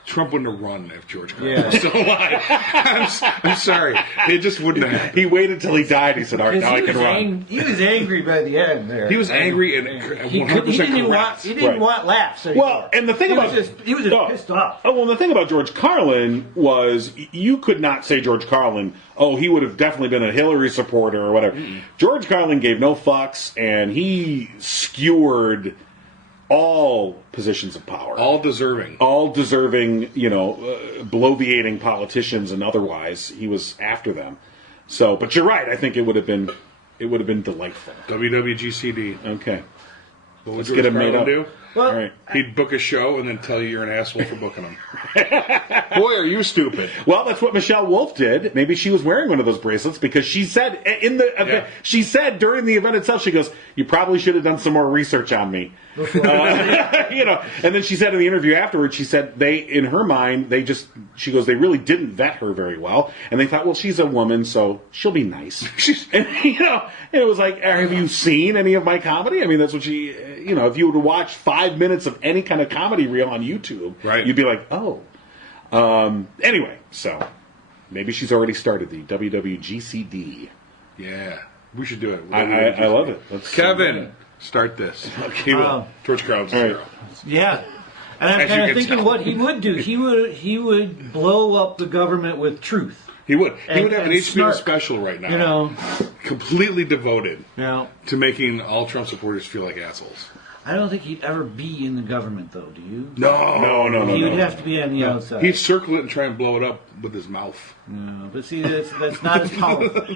Trump wouldn't have run if George Carlin was still alive. I'm sorry. It just wouldn't have happened. He waited till he died. He said, all right, now I can run. He was angry by the end there. He was angry and 100% correct. He didn't want laughs anymore. Well, and the thing he was just pissed off. Oh, well, the thing about George Carlin was you could not say George Carlin, he would have definitely been a Hillary supporter or whatever. Mm-hmm. George Carlin gave no fucks, and he skewered all positions of power. All deserving, bloviating politicians and otherwise. He was after them. So, but you're right. I think it would have been delightful. WWGCD. Okay. What would Let's George get him made Carlin up. do? Well, all right. He'd book a show and then tell you you're an asshole for booking him. Boy, are you stupid. Well, that's what Michelle Wolf did. Maybe she was wearing one of those bracelets because she said she said during the event itself, she goes, "You probably should have done some more research on me." And then she said in the interview afterwards, she said in her mind, she goes, they really didn't vet her very well, and they thought, well, she's a woman, so she'll be nice. And it was like, have you seen any of my comedy? I mean, that's what she, if you were to watch 5 minutes of any kind of comedy reel on YouTube, right, you'd be like, oh. Anyway, so maybe she's already started the WWGCD. Yeah, we should do it. I love it. Kevin. Start this. He will. George Carlin's zero. Yeah. And I'm kind of thinking what he would do. He would blow up the government with truth. He would. He would have an HBO snark, special right now. Completely devoted to making all Trump supporters feel like assholes. I don't think he'd ever be in the government, though. Do you? No. He would have to be on the outside. He'd circle it and try and blow it up with his mouth. No, but see, that's not as powerful.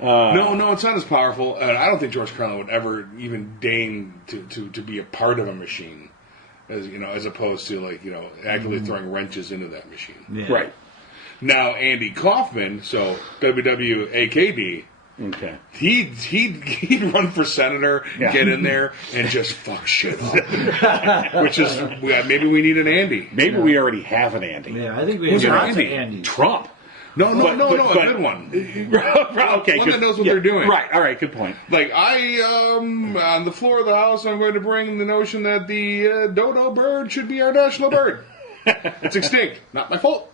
No, it's not as powerful. I don't think George Carlin would ever even deign to be a part of a machine, as opposed to actively throwing wrenches into that machine. Yeah. Right. Now Andy Kaufman, so WWAKD. Okay. He'd run for senator, get in there, and just fuck shit up. Which is maybe we need an Andy. Maybe we already have an Andy. Yeah, I think we have lots of Andys. Trump. No, a good one. Okay, one that knows what they're doing. Right, all right, good point. Like, on the floor of the House, I'm going to bring the notion that the Dodo Bird should be our national bird. It's extinct. Not my fault.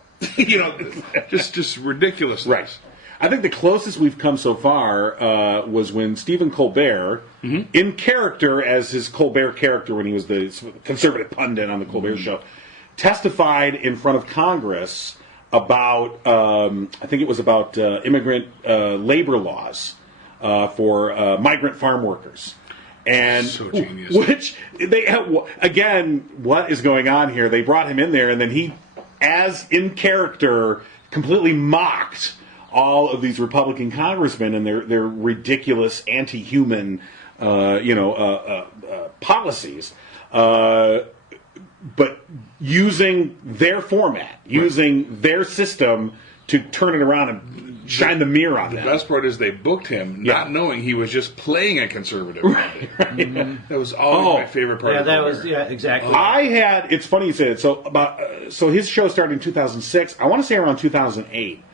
Just ridiculous. Right. I think the closest we've come so far was when Stephen Colbert, in character as his Colbert character when he was the conservative pundit on the Colbert Show, testified in front of Congress about, I think it was about immigrant labor laws for migrant farm workers. And so genius. Which again, what is going on here? They brought him in there, and then he, as in character, completely mocked all of these Republican congressmen and their ridiculous anti-human, policies. But using their format, using their system to turn it around and shine the mirror on them. The best part is they booked him not knowing he was just playing a conservative. Right. That was always my favorite part of the exactly. It's funny you say it. So his show started in 2006. I want to say around 2008.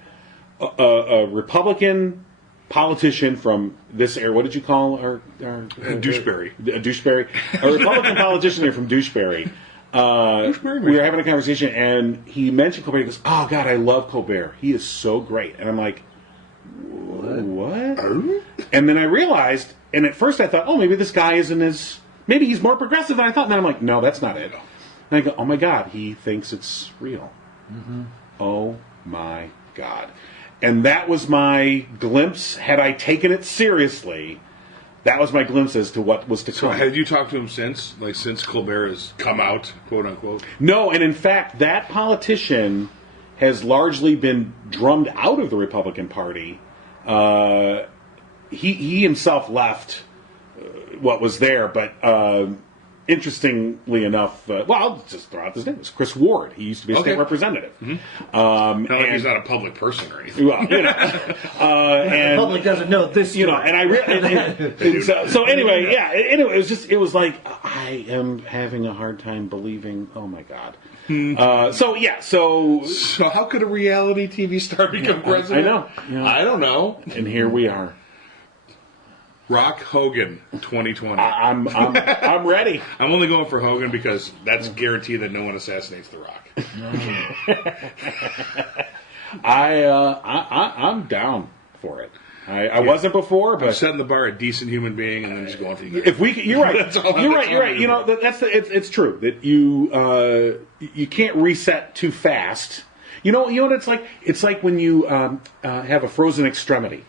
A Republican politician from this area. What did you call our Doucheberry. Doucheberry. A Republican politician here from Doucheberry. We were having a conversation, and he mentioned Colbert. He goes, "Oh God, I love Colbert. He is so great." And I'm like, "What?" And then I realized, and at first I thought, "Oh, maybe this guy isn't as maybe he's more progressive than I thought." And then I'm like, "No, that's not it." And I go, "Oh my God, he thinks it's real." Mm-hmm. Oh my God. And that was my glimpse. Had I taken it seriously, that was my glimpse as to what was to come. So had you talked to him since Colbert has come out, quote unquote? No, and in fact, that politician has largely been drummed out of the Republican Party. He himself left what was there, but interestingly enough, well, I'll just throw out his name. It's Chris Ward. He used to be a state representative. Mm-hmm. Not like he's not a public person or anything. Well, you know, the public doesn't know this. You know, and I really. So anyway, yeah. Anyway, it was like I am having a hard time believing. Oh my God. So how could a reality TV star become president? I know. Yeah. I don't know. And here we are. Rock Hogan 2020. I'm ready. I'm only going for Hogan because that's guaranteed that no one assassinates The Rock. I'm down for it. I wasn't before, but I'm setting the bar a decent human being and then just going for you. If we, you're right. That's all You're right. You know, it's true that you can't reset too fast. You know what it's like? It's like when you have a frozen extremity.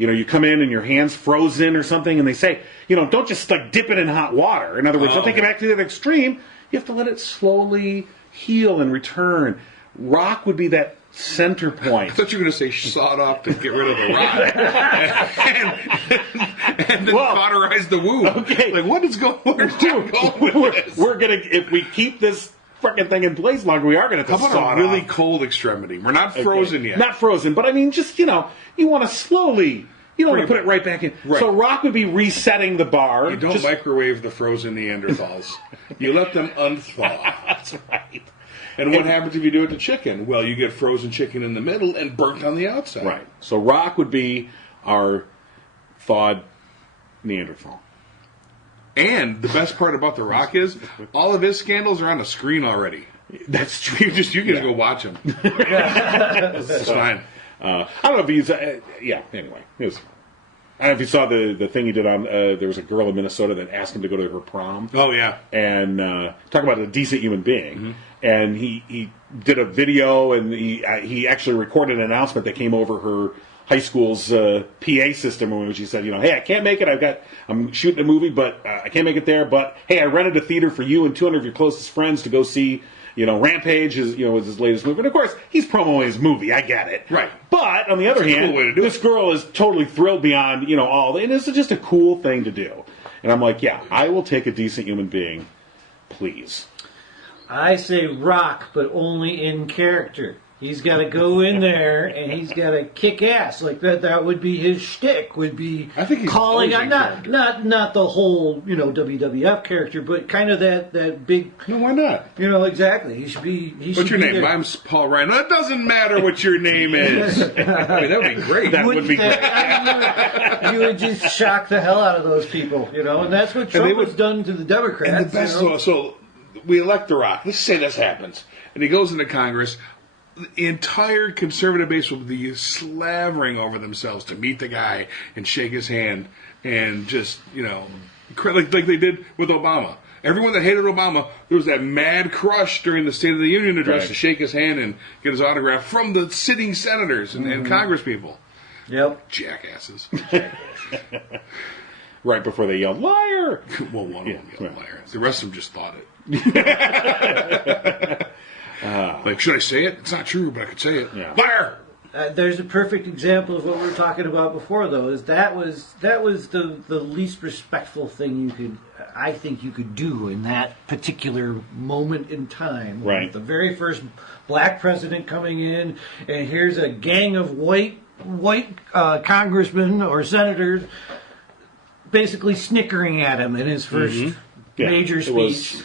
You know, you come in and your hand's frozen or something, and they say, you know, don't just dip it in hot water. In other words, don't take it back to the extreme. You have to let it slowly heal and return. Rock would be that center point. I thought you were going to say sawed off to get rid of the rock, and then cauterize the wound. Okay, like what is going? Where's John going with this? We're gonna if we keep this fucking thing in place longer, we are going to. How about a really cold extremity? We're not frozen yet. Not frozen, but I mean, just you want to slowly. You don't want to put it right back in. Right. So Rock would be resetting the bar. You don't microwave the frozen Neanderthals. You let them unthaw. That's right. And what happens if you do it to chicken? Well, you get frozen chicken in the middle and burnt on the outside. Right. So Rock would be our thawed Neanderthal. And the best part about The Rock is all of his scandals are on the screen already. That's true. You can go watch them. It's fine. I don't know if he's. Anyway, it was. I don't know if you saw the thing he did on. There was a girl in Minnesota that asked him to go to her prom. Oh yeah, and talk about a decent human being. Mm-hmm. And he did a video, and he actually recorded an announcement that came over her high school's PA system, in which he said, "Hey, I can't make it. I'm shooting a movie, but I can't make it there. But hey, I rented a theater for you and 200 of your closest friends to go see." Rampage was his latest movie. And of course, he's promoting his movie. I get it. Right. But on the other hand, this girl is totally thrilled beyond, all. And it's just a cool thing to do. And I'm like, yeah, I will take a decent human being. Please. I say Rock, but only in character. He's got to go in there and he's got to kick ass like that. That would be his shtick. Would be I think he's calling on not the whole WWF character, but kind of that big. No, why not? Exactly. He should be. What's your name? I'm Paul Ryan. That doesn't matter what your name is. I mean, that would be great. That would be great. You would just shock the hell out of those people, and that's what Trump has done to the Democrats. And the best, so we elect The Rock. Let's say this happens, and he goes into Congress. The entire conservative base will be slavering over themselves to meet the guy and shake his hand and just, like they did with Obama. Everyone that hated Obama, there was that mad crush during the State of the Union address to shake his hand and get his autograph from the sitting senators and Congress people. Yep. Jackasses. Right before they yelled, liar! Well, one of them yelled liar. The rest of them just thought it. Should I say it? It's not true, but I could say it. Yeah. Liar! There's a perfect example of what we were talking about before, though. Is that was the least respectful thing I think you could do in that particular moment in time. Right. The very first black president coming in, and here's a gang of white congressmen or senators basically snickering at him in his first major speech.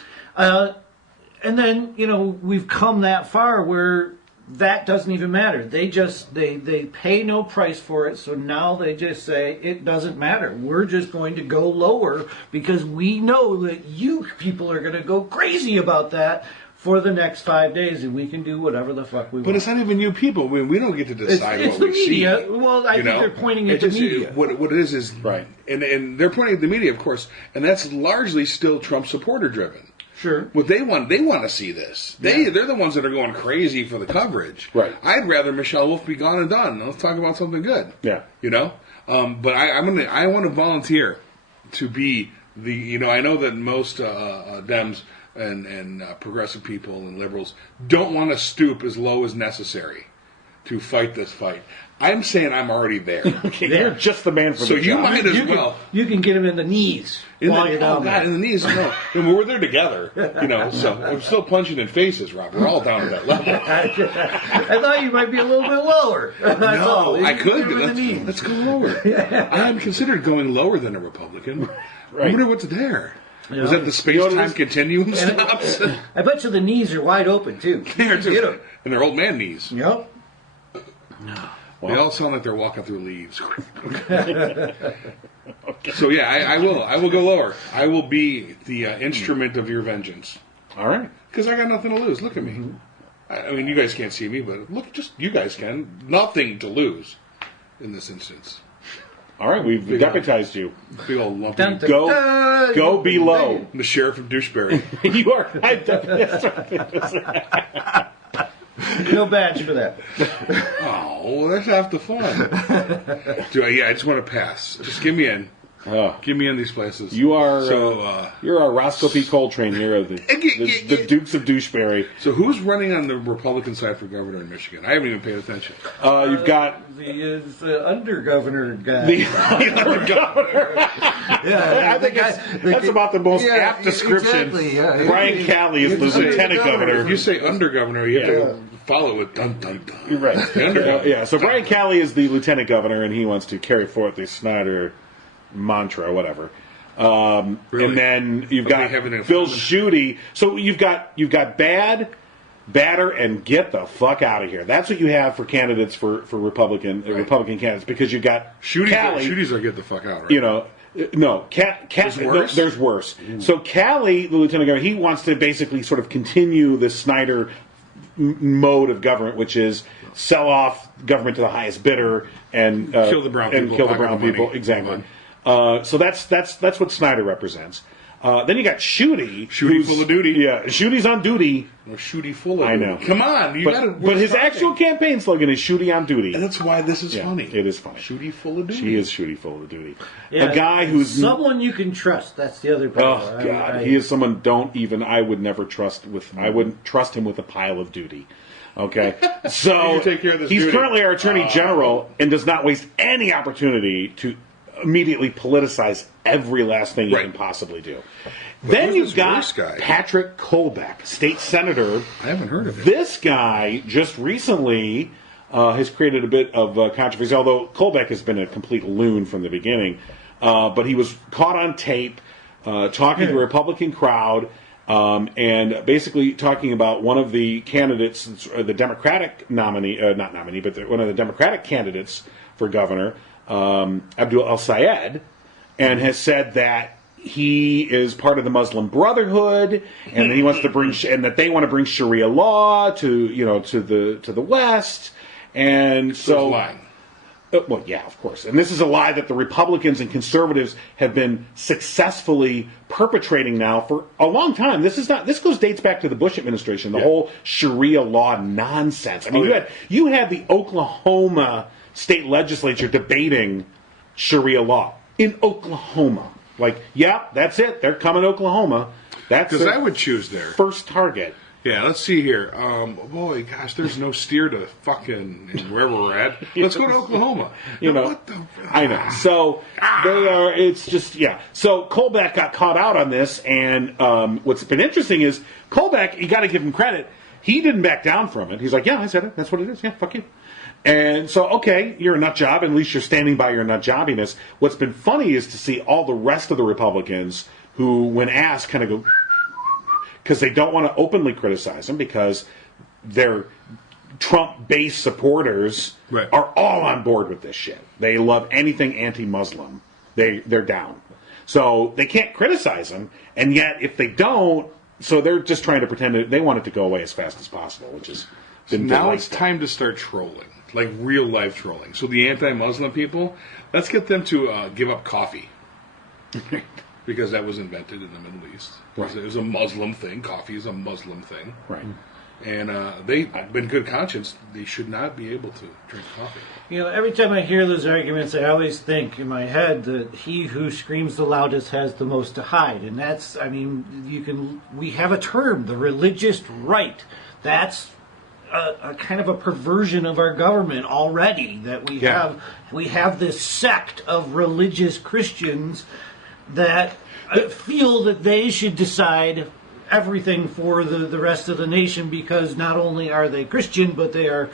And then, we've come that far where that doesn't even matter. They just they pay no price for it, so now they just say it doesn't matter. We're just going to go lower because we know that you people are going to go crazy about that for the next 5 days, and we can do whatever the fuck we want. But it's not even you people. We don't get to decide it's what the we media. see. Well, I think they're pointing at It the media. What it is Right. and they're pointing at the media, of course, and that's largely still Trump supporter driven. Sure. What they want to see this. They're the ones that are going crazy for the coverage. Right. I'd rather Michelle Wolf be gone and done. Let's talk about something good. Yeah. But I want to volunteer to be the. I know that most Dems and progressive people and liberals don't want to stoop as low as necessary to fight this fight. I'm saying I'm already there. Okay, you're just the man for So the you job. might as well. You can get him in the knees In while the, you're down there. in the knees, no. And we're there together, so I'm still punching in faces, Rob. We're all down at that level. I thought you might be a little bit lower. No, I could. Get him in the knees. Let's go lower. I had considered going lower than a Republican. Right. I wonder what's there. Was that the space-time continuum stops? I bet you the knees are wide open, too. They are too. Get 'em. And they're old man knees. Yep. They all sound like they're walking through leaves. So yeah, I will. I will go lower. I will be the instrument of your vengeance. All right. Because I got nothing to lose. Look at me. I mean, you guys can't see me, but look, just you guys can. Nothing to lose in this instance. All right, we've deputized you. Big old lumpy. Dun, dun, Go, dun. go below. The sheriff of Doucheberry. You are. No badge for that. Oh, that's half the fun. I just want to pass. Just give me in. Give me in these places. You are. So, you're our Roscoe P. Coltrane here of the Dukes of Doucheberry. So who's running on the Republican side for governor in Michigan? I haven't even paid attention. You've got The under governor guy. the governor. Yeah, I think that's about the most apt description. Exactly, yeah. Brian Calley is the lieutenant governor. If you say under governor, you have to follow it. Dun dun dun. You're right. The under governor. Yeah. So Brian Calley is the lieutenant governor, and he wants to carry forth the Snyder mantra, whatever. Really? And then you've got having a- Phil Schuette. So you've got bad, batter, and get the fuck out of here. That's what you have for candidates for Republican candidates, because you've got Calley. Shooties are get the fuck out, right? No, There's worse? there's worse. So Calley, the lieutenant governor, he wants to basically sort of continue this Snyder mode of government, which is sell off government to the highest bidder and Kill the brown people, kill the pocket brown the money. people. Exactly. So that's what Snyder represents. Then you got Schuette. Schuette full of duty. Yeah, Schuette's on duty. Or Shooty full of I know. Come on, you gotta. But his actual campaign slogan is Schuette on duty. And that's why this is Yeah, funny. it is funny. Shooty full of duty. She is Schuette full of duty. Yeah, a guy who's someone you can trust. That's the other part. Oh God, he is someone I would never trust with. I wouldn't trust him with a pile of duty. Okay, so You take care of this he's duty. currently our attorney general and does not waste any opportunity to immediately politicize every last thing he Right. can possibly do. Then who's you've this got worse guy? Patrick Colbeck, state senator. I haven't heard of it. This guy just recently has created a bit of controversy, although Colbeck has been a complete loon from the beginning. But he was caught on tape talking to a Republican crowd and basically talking about one of the candidates, the Democratic nominee, but one of the Democratic candidates for governor, Abdul El-Sayed, and has said that he is part of the Muslim Brotherhood, and that he wants to bring, and that they want to bring Sharia law to the West, and so. He's lying. Well, yeah, of course. And this is a lie that the Republicans and conservatives have been successfully perpetrating now for a long time. This dates back to the Bush administration, the whole Sharia law nonsense. I mean, you had the Oklahoma state legislature debating Sharia law in Oklahoma. Like, yeah, that's it. They're coming to Oklahoma. That's Because their I would choose there. first target. Yeah, let's see here. Boy, gosh, there's no steer to fucking wherever we're at. Let's go to Oklahoma. What the? I know. So they are. It's just So Colbeck got caught out on this, and what's been interesting is Colbeck. You got to give him credit. He didn't back down from it. He's like, yeah, I said it. That's what it is. Yeah, fuck you. And so, okay, you're a nut job. At least you're standing by your nut jobbiness. What's been funny is to see all the rest of the Republicans who, when asked, kind of go, because they don't want to openly criticize him because they're Trump-based supporters are all on board with this shit. They love anything anti-Muslim. They're down. So they can't criticize them, and yet if they don't, so they're just trying to pretend that they want it to go away as fast as possible, which is... So now it's time to start trolling, like real-life trolling. So the anti-Muslim people, let's get them to give up coffee. Because that was invented in the Middle East. Right. It was a Muslim thing. Coffee is a Muslim thing. Right. And they, in good conscience, they should not be able to drink coffee. You know, every time I hear those arguments, I always think in my head that he who screams the loudest has the most to hide. And that's, I mean, we have a term, the religious right. That's a kind of a perversion of our government already, that we have this sect of religious Christians that feel that they should decide everything for the rest of the nation, because not only are they Christian, but they are,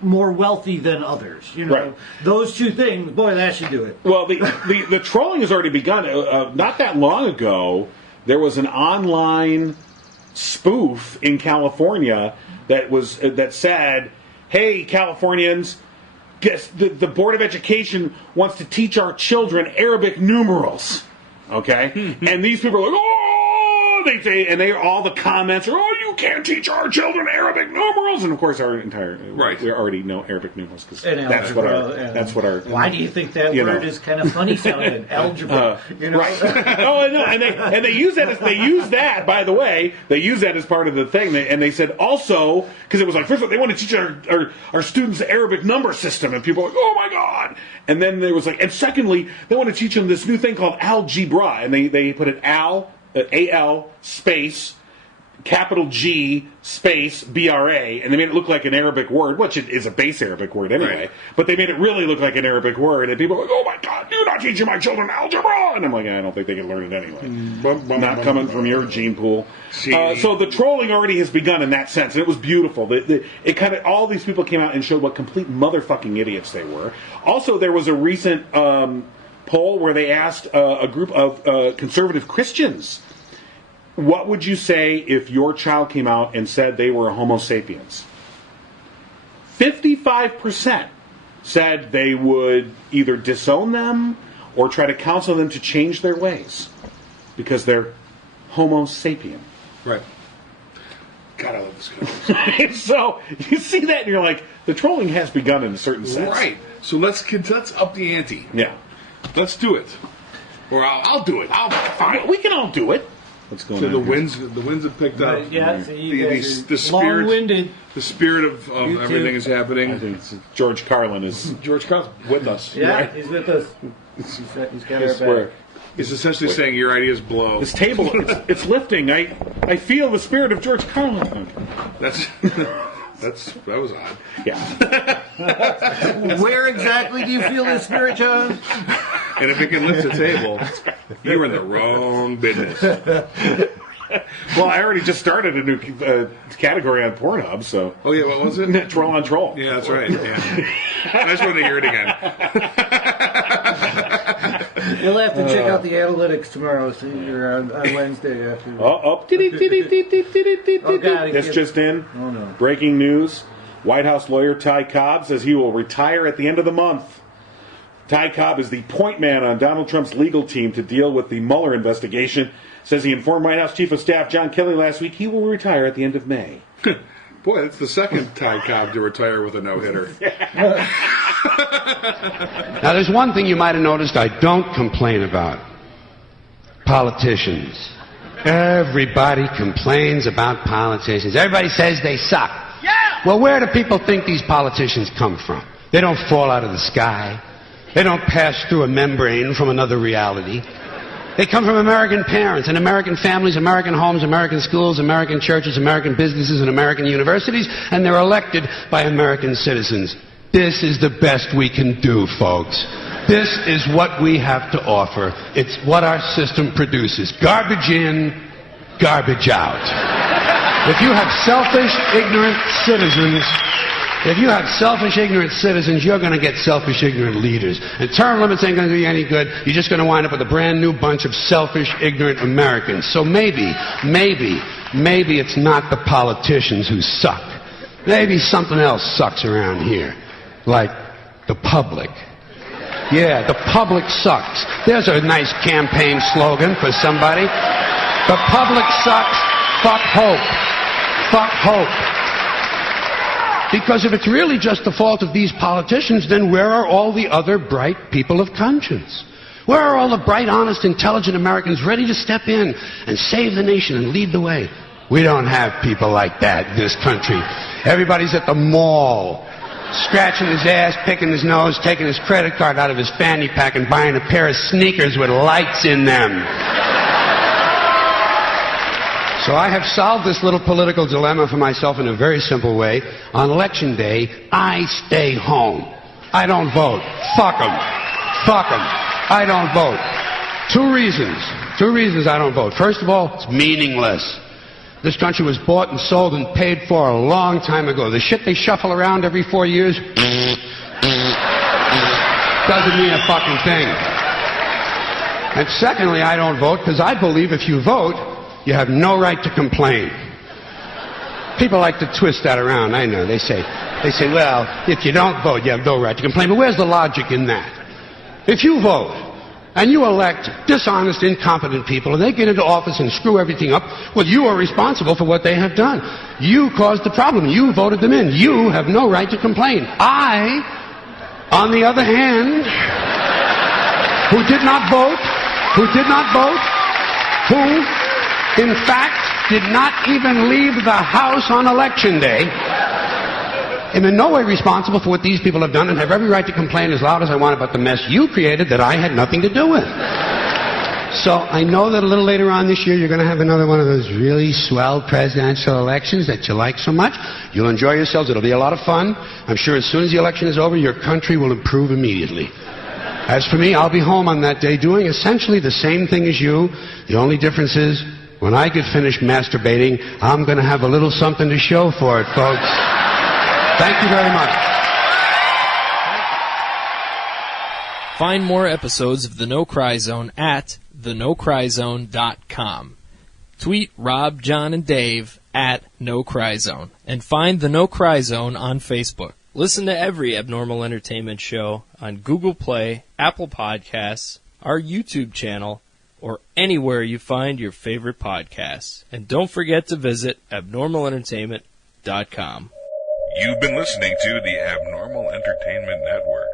more wealthy than others. Those two things, boy, that should do it. Well, the trolling has already begun. Not that long ago, there was an online spoof in California that said, "Hey, Californians, guess the Board of Education wants to teach our children Arabic numerals." Okay, and these people are like, "Oh!" all the comments are, "Oh, you can't teach our children Arabic numerals," and of course we already know Arabic numerals because that's what our. Why do you think that word is kind of funny sounding? Algebra, right? Oh, no, and they use that. By the way, they use that as part of the thing, and they said also, because it was like, first of all, they want to teach our students the Arabic number system, and people are like, "Oh my god!" And then there was like, and secondly, they want to teach them this new thing called algebra, and they put an AL space capital G space BRA, and they made it look like an Arabic word, which it is a base Arabic word anyway. Right. But they made it really look like an Arabic word, and people are like, "Oh my god, you're not teaching my children algebra!" And I'm like, I don't think they can learn it anyway. Not coming from your gene pool. So the trolling already has begun in that sense, and it was beautiful. It kind of, all these people came out and showed what complete motherfucking idiots they were. Also, there was a recent poll where they asked a group of conservative Christians, what would you say if your child came out and said they were a Homo sapiens? 55% said they would either disown them or try to counsel them to change their ways because they're Homo sapien. Right. God, I love this guy. So you see that and you're like, the trolling has begun in a certain sense. Right. So let's up the ante. Yeah. Let's do it. Or I'll do it. Fine. We can all do it. What's going on? The winds have picked up. Yeah, so the spirit, long-winded. The spirit of everything is happening. I think George Carlin is with us. Yeah, right? He's with us. He's got our back. He's essentially saying your ideas blow. This table, it's lifting. I feel the spirit of George Carlin. That was odd. Yeah. Where exactly do you feel the spirit, John? And if it can lift a table, you're in the wrong business. Well, I already just started a new category on Pornhub, so... Oh, yeah, what was it? Troll on Troll. Yeah, that's right. Yeah. I just wanted to hear it again. You'll have to check out the analytics tomorrow, on Wednesday after. This just in. Oh, no. Breaking news. White House lawyer Ty Cobb says he will retire at the end of the month. Ty Cobb is the point man on Donald Trump's legal team to deal with the Mueller investigation. Says he informed White House Chief of Staff John Kelly last week he will retire at the end of May. Boy, that's the second Ty Cobb to retire with a no-hitter. Now, there's one thing you might have noticed I don't complain about. Politicians. Everybody complains about politicians. Everybody says they suck. Yeah! Well, where do people think these politicians come from? They don't fall out of the sky. They don't pass through a membrane from another reality. They come from American parents and American families, American homes, American schools, American churches, American businesses, and American universities, and they're elected by American citizens. This is the best we can do, folks. This is what we have to offer. It's what our system produces. Garbage in, garbage out. If you have selfish, ignorant citizens, you're going to get selfish, ignorant leaders. And term limits ain't going to do you any good. You're just going to wind up with a brand new bunch of selfish, ignorant Americans. So maybe it's not the politicians who suck. Maybe something else sucks around here, like the public. Yeah, the public sucks. There's a nice campaign slogan for somebody. The public sucks. Fuck hope. Fuck hope. Because if it's really just the fault of these politicians, then where are all the other bright people of conscience? Where are all the bright, honest, intelligent Americans ready to step in and save the nation and lead the way? We don't have people like that in this country. Everybody's at the mall, scratching his ass, picking his nose, taking his credit card out of his fanny pack and buying a pair of sneakers with lights in them. So I have solved this little political dilemma for myself in a very simple way. On election day, I stay home. I don't vote. Fuck them. Fuck them. I don't vote. Two reasons I don't vote. First of all, it's meaningless. This country was bought and sold and paid for a long time ago. The shit they shuffle around every 4 years doesn't mean a fucking thing. And secondly, I don't vote because I believe if you vote, you have no right to complain. People like to twist that around, I know. They say, well, if you don't vote, you have no right to complain. But where's the logic in that? If you vote, and you elect dishonest, incompetent people, and they get into office and screw everything up, well, you are responsible for what they have done. You caused the problem. You voted them in. You have no right to complain. I, on the other hand, who did not vote, who, in fact, did not even leave the house on election day, am in no way responsible for what these people have done and have every right to complain as loud as I want about the mess you created that I had nothing to do with. So I know that a little later on this year you're going to have another one of those really swell presidential elections that you like so much. You'll enjoy yourselves. It'll be a lot of fun. I'm sure as soon as the election is over, your country will improve immediately. As for me, I'll be home on that day doing essentially the same thing as you. The only difference is when I get finished masturbating, I'm going to have a little something to show for it, folks. Thank you very much. Find more episodes of The No Cry Zone at thenocryzone.com. Tweet Rob, John, and Dave at No Cry Zone. And find The No Cry Zone on Facebook. Listen to every Abnormal Entertainment show on Google Play, Apple Podcasts, our YouTube channel, or anywhere you find your favorite podcasts. And don't forget to visit abnormalentertainment.com. You've been listening to the Abnormal Entertainment Network.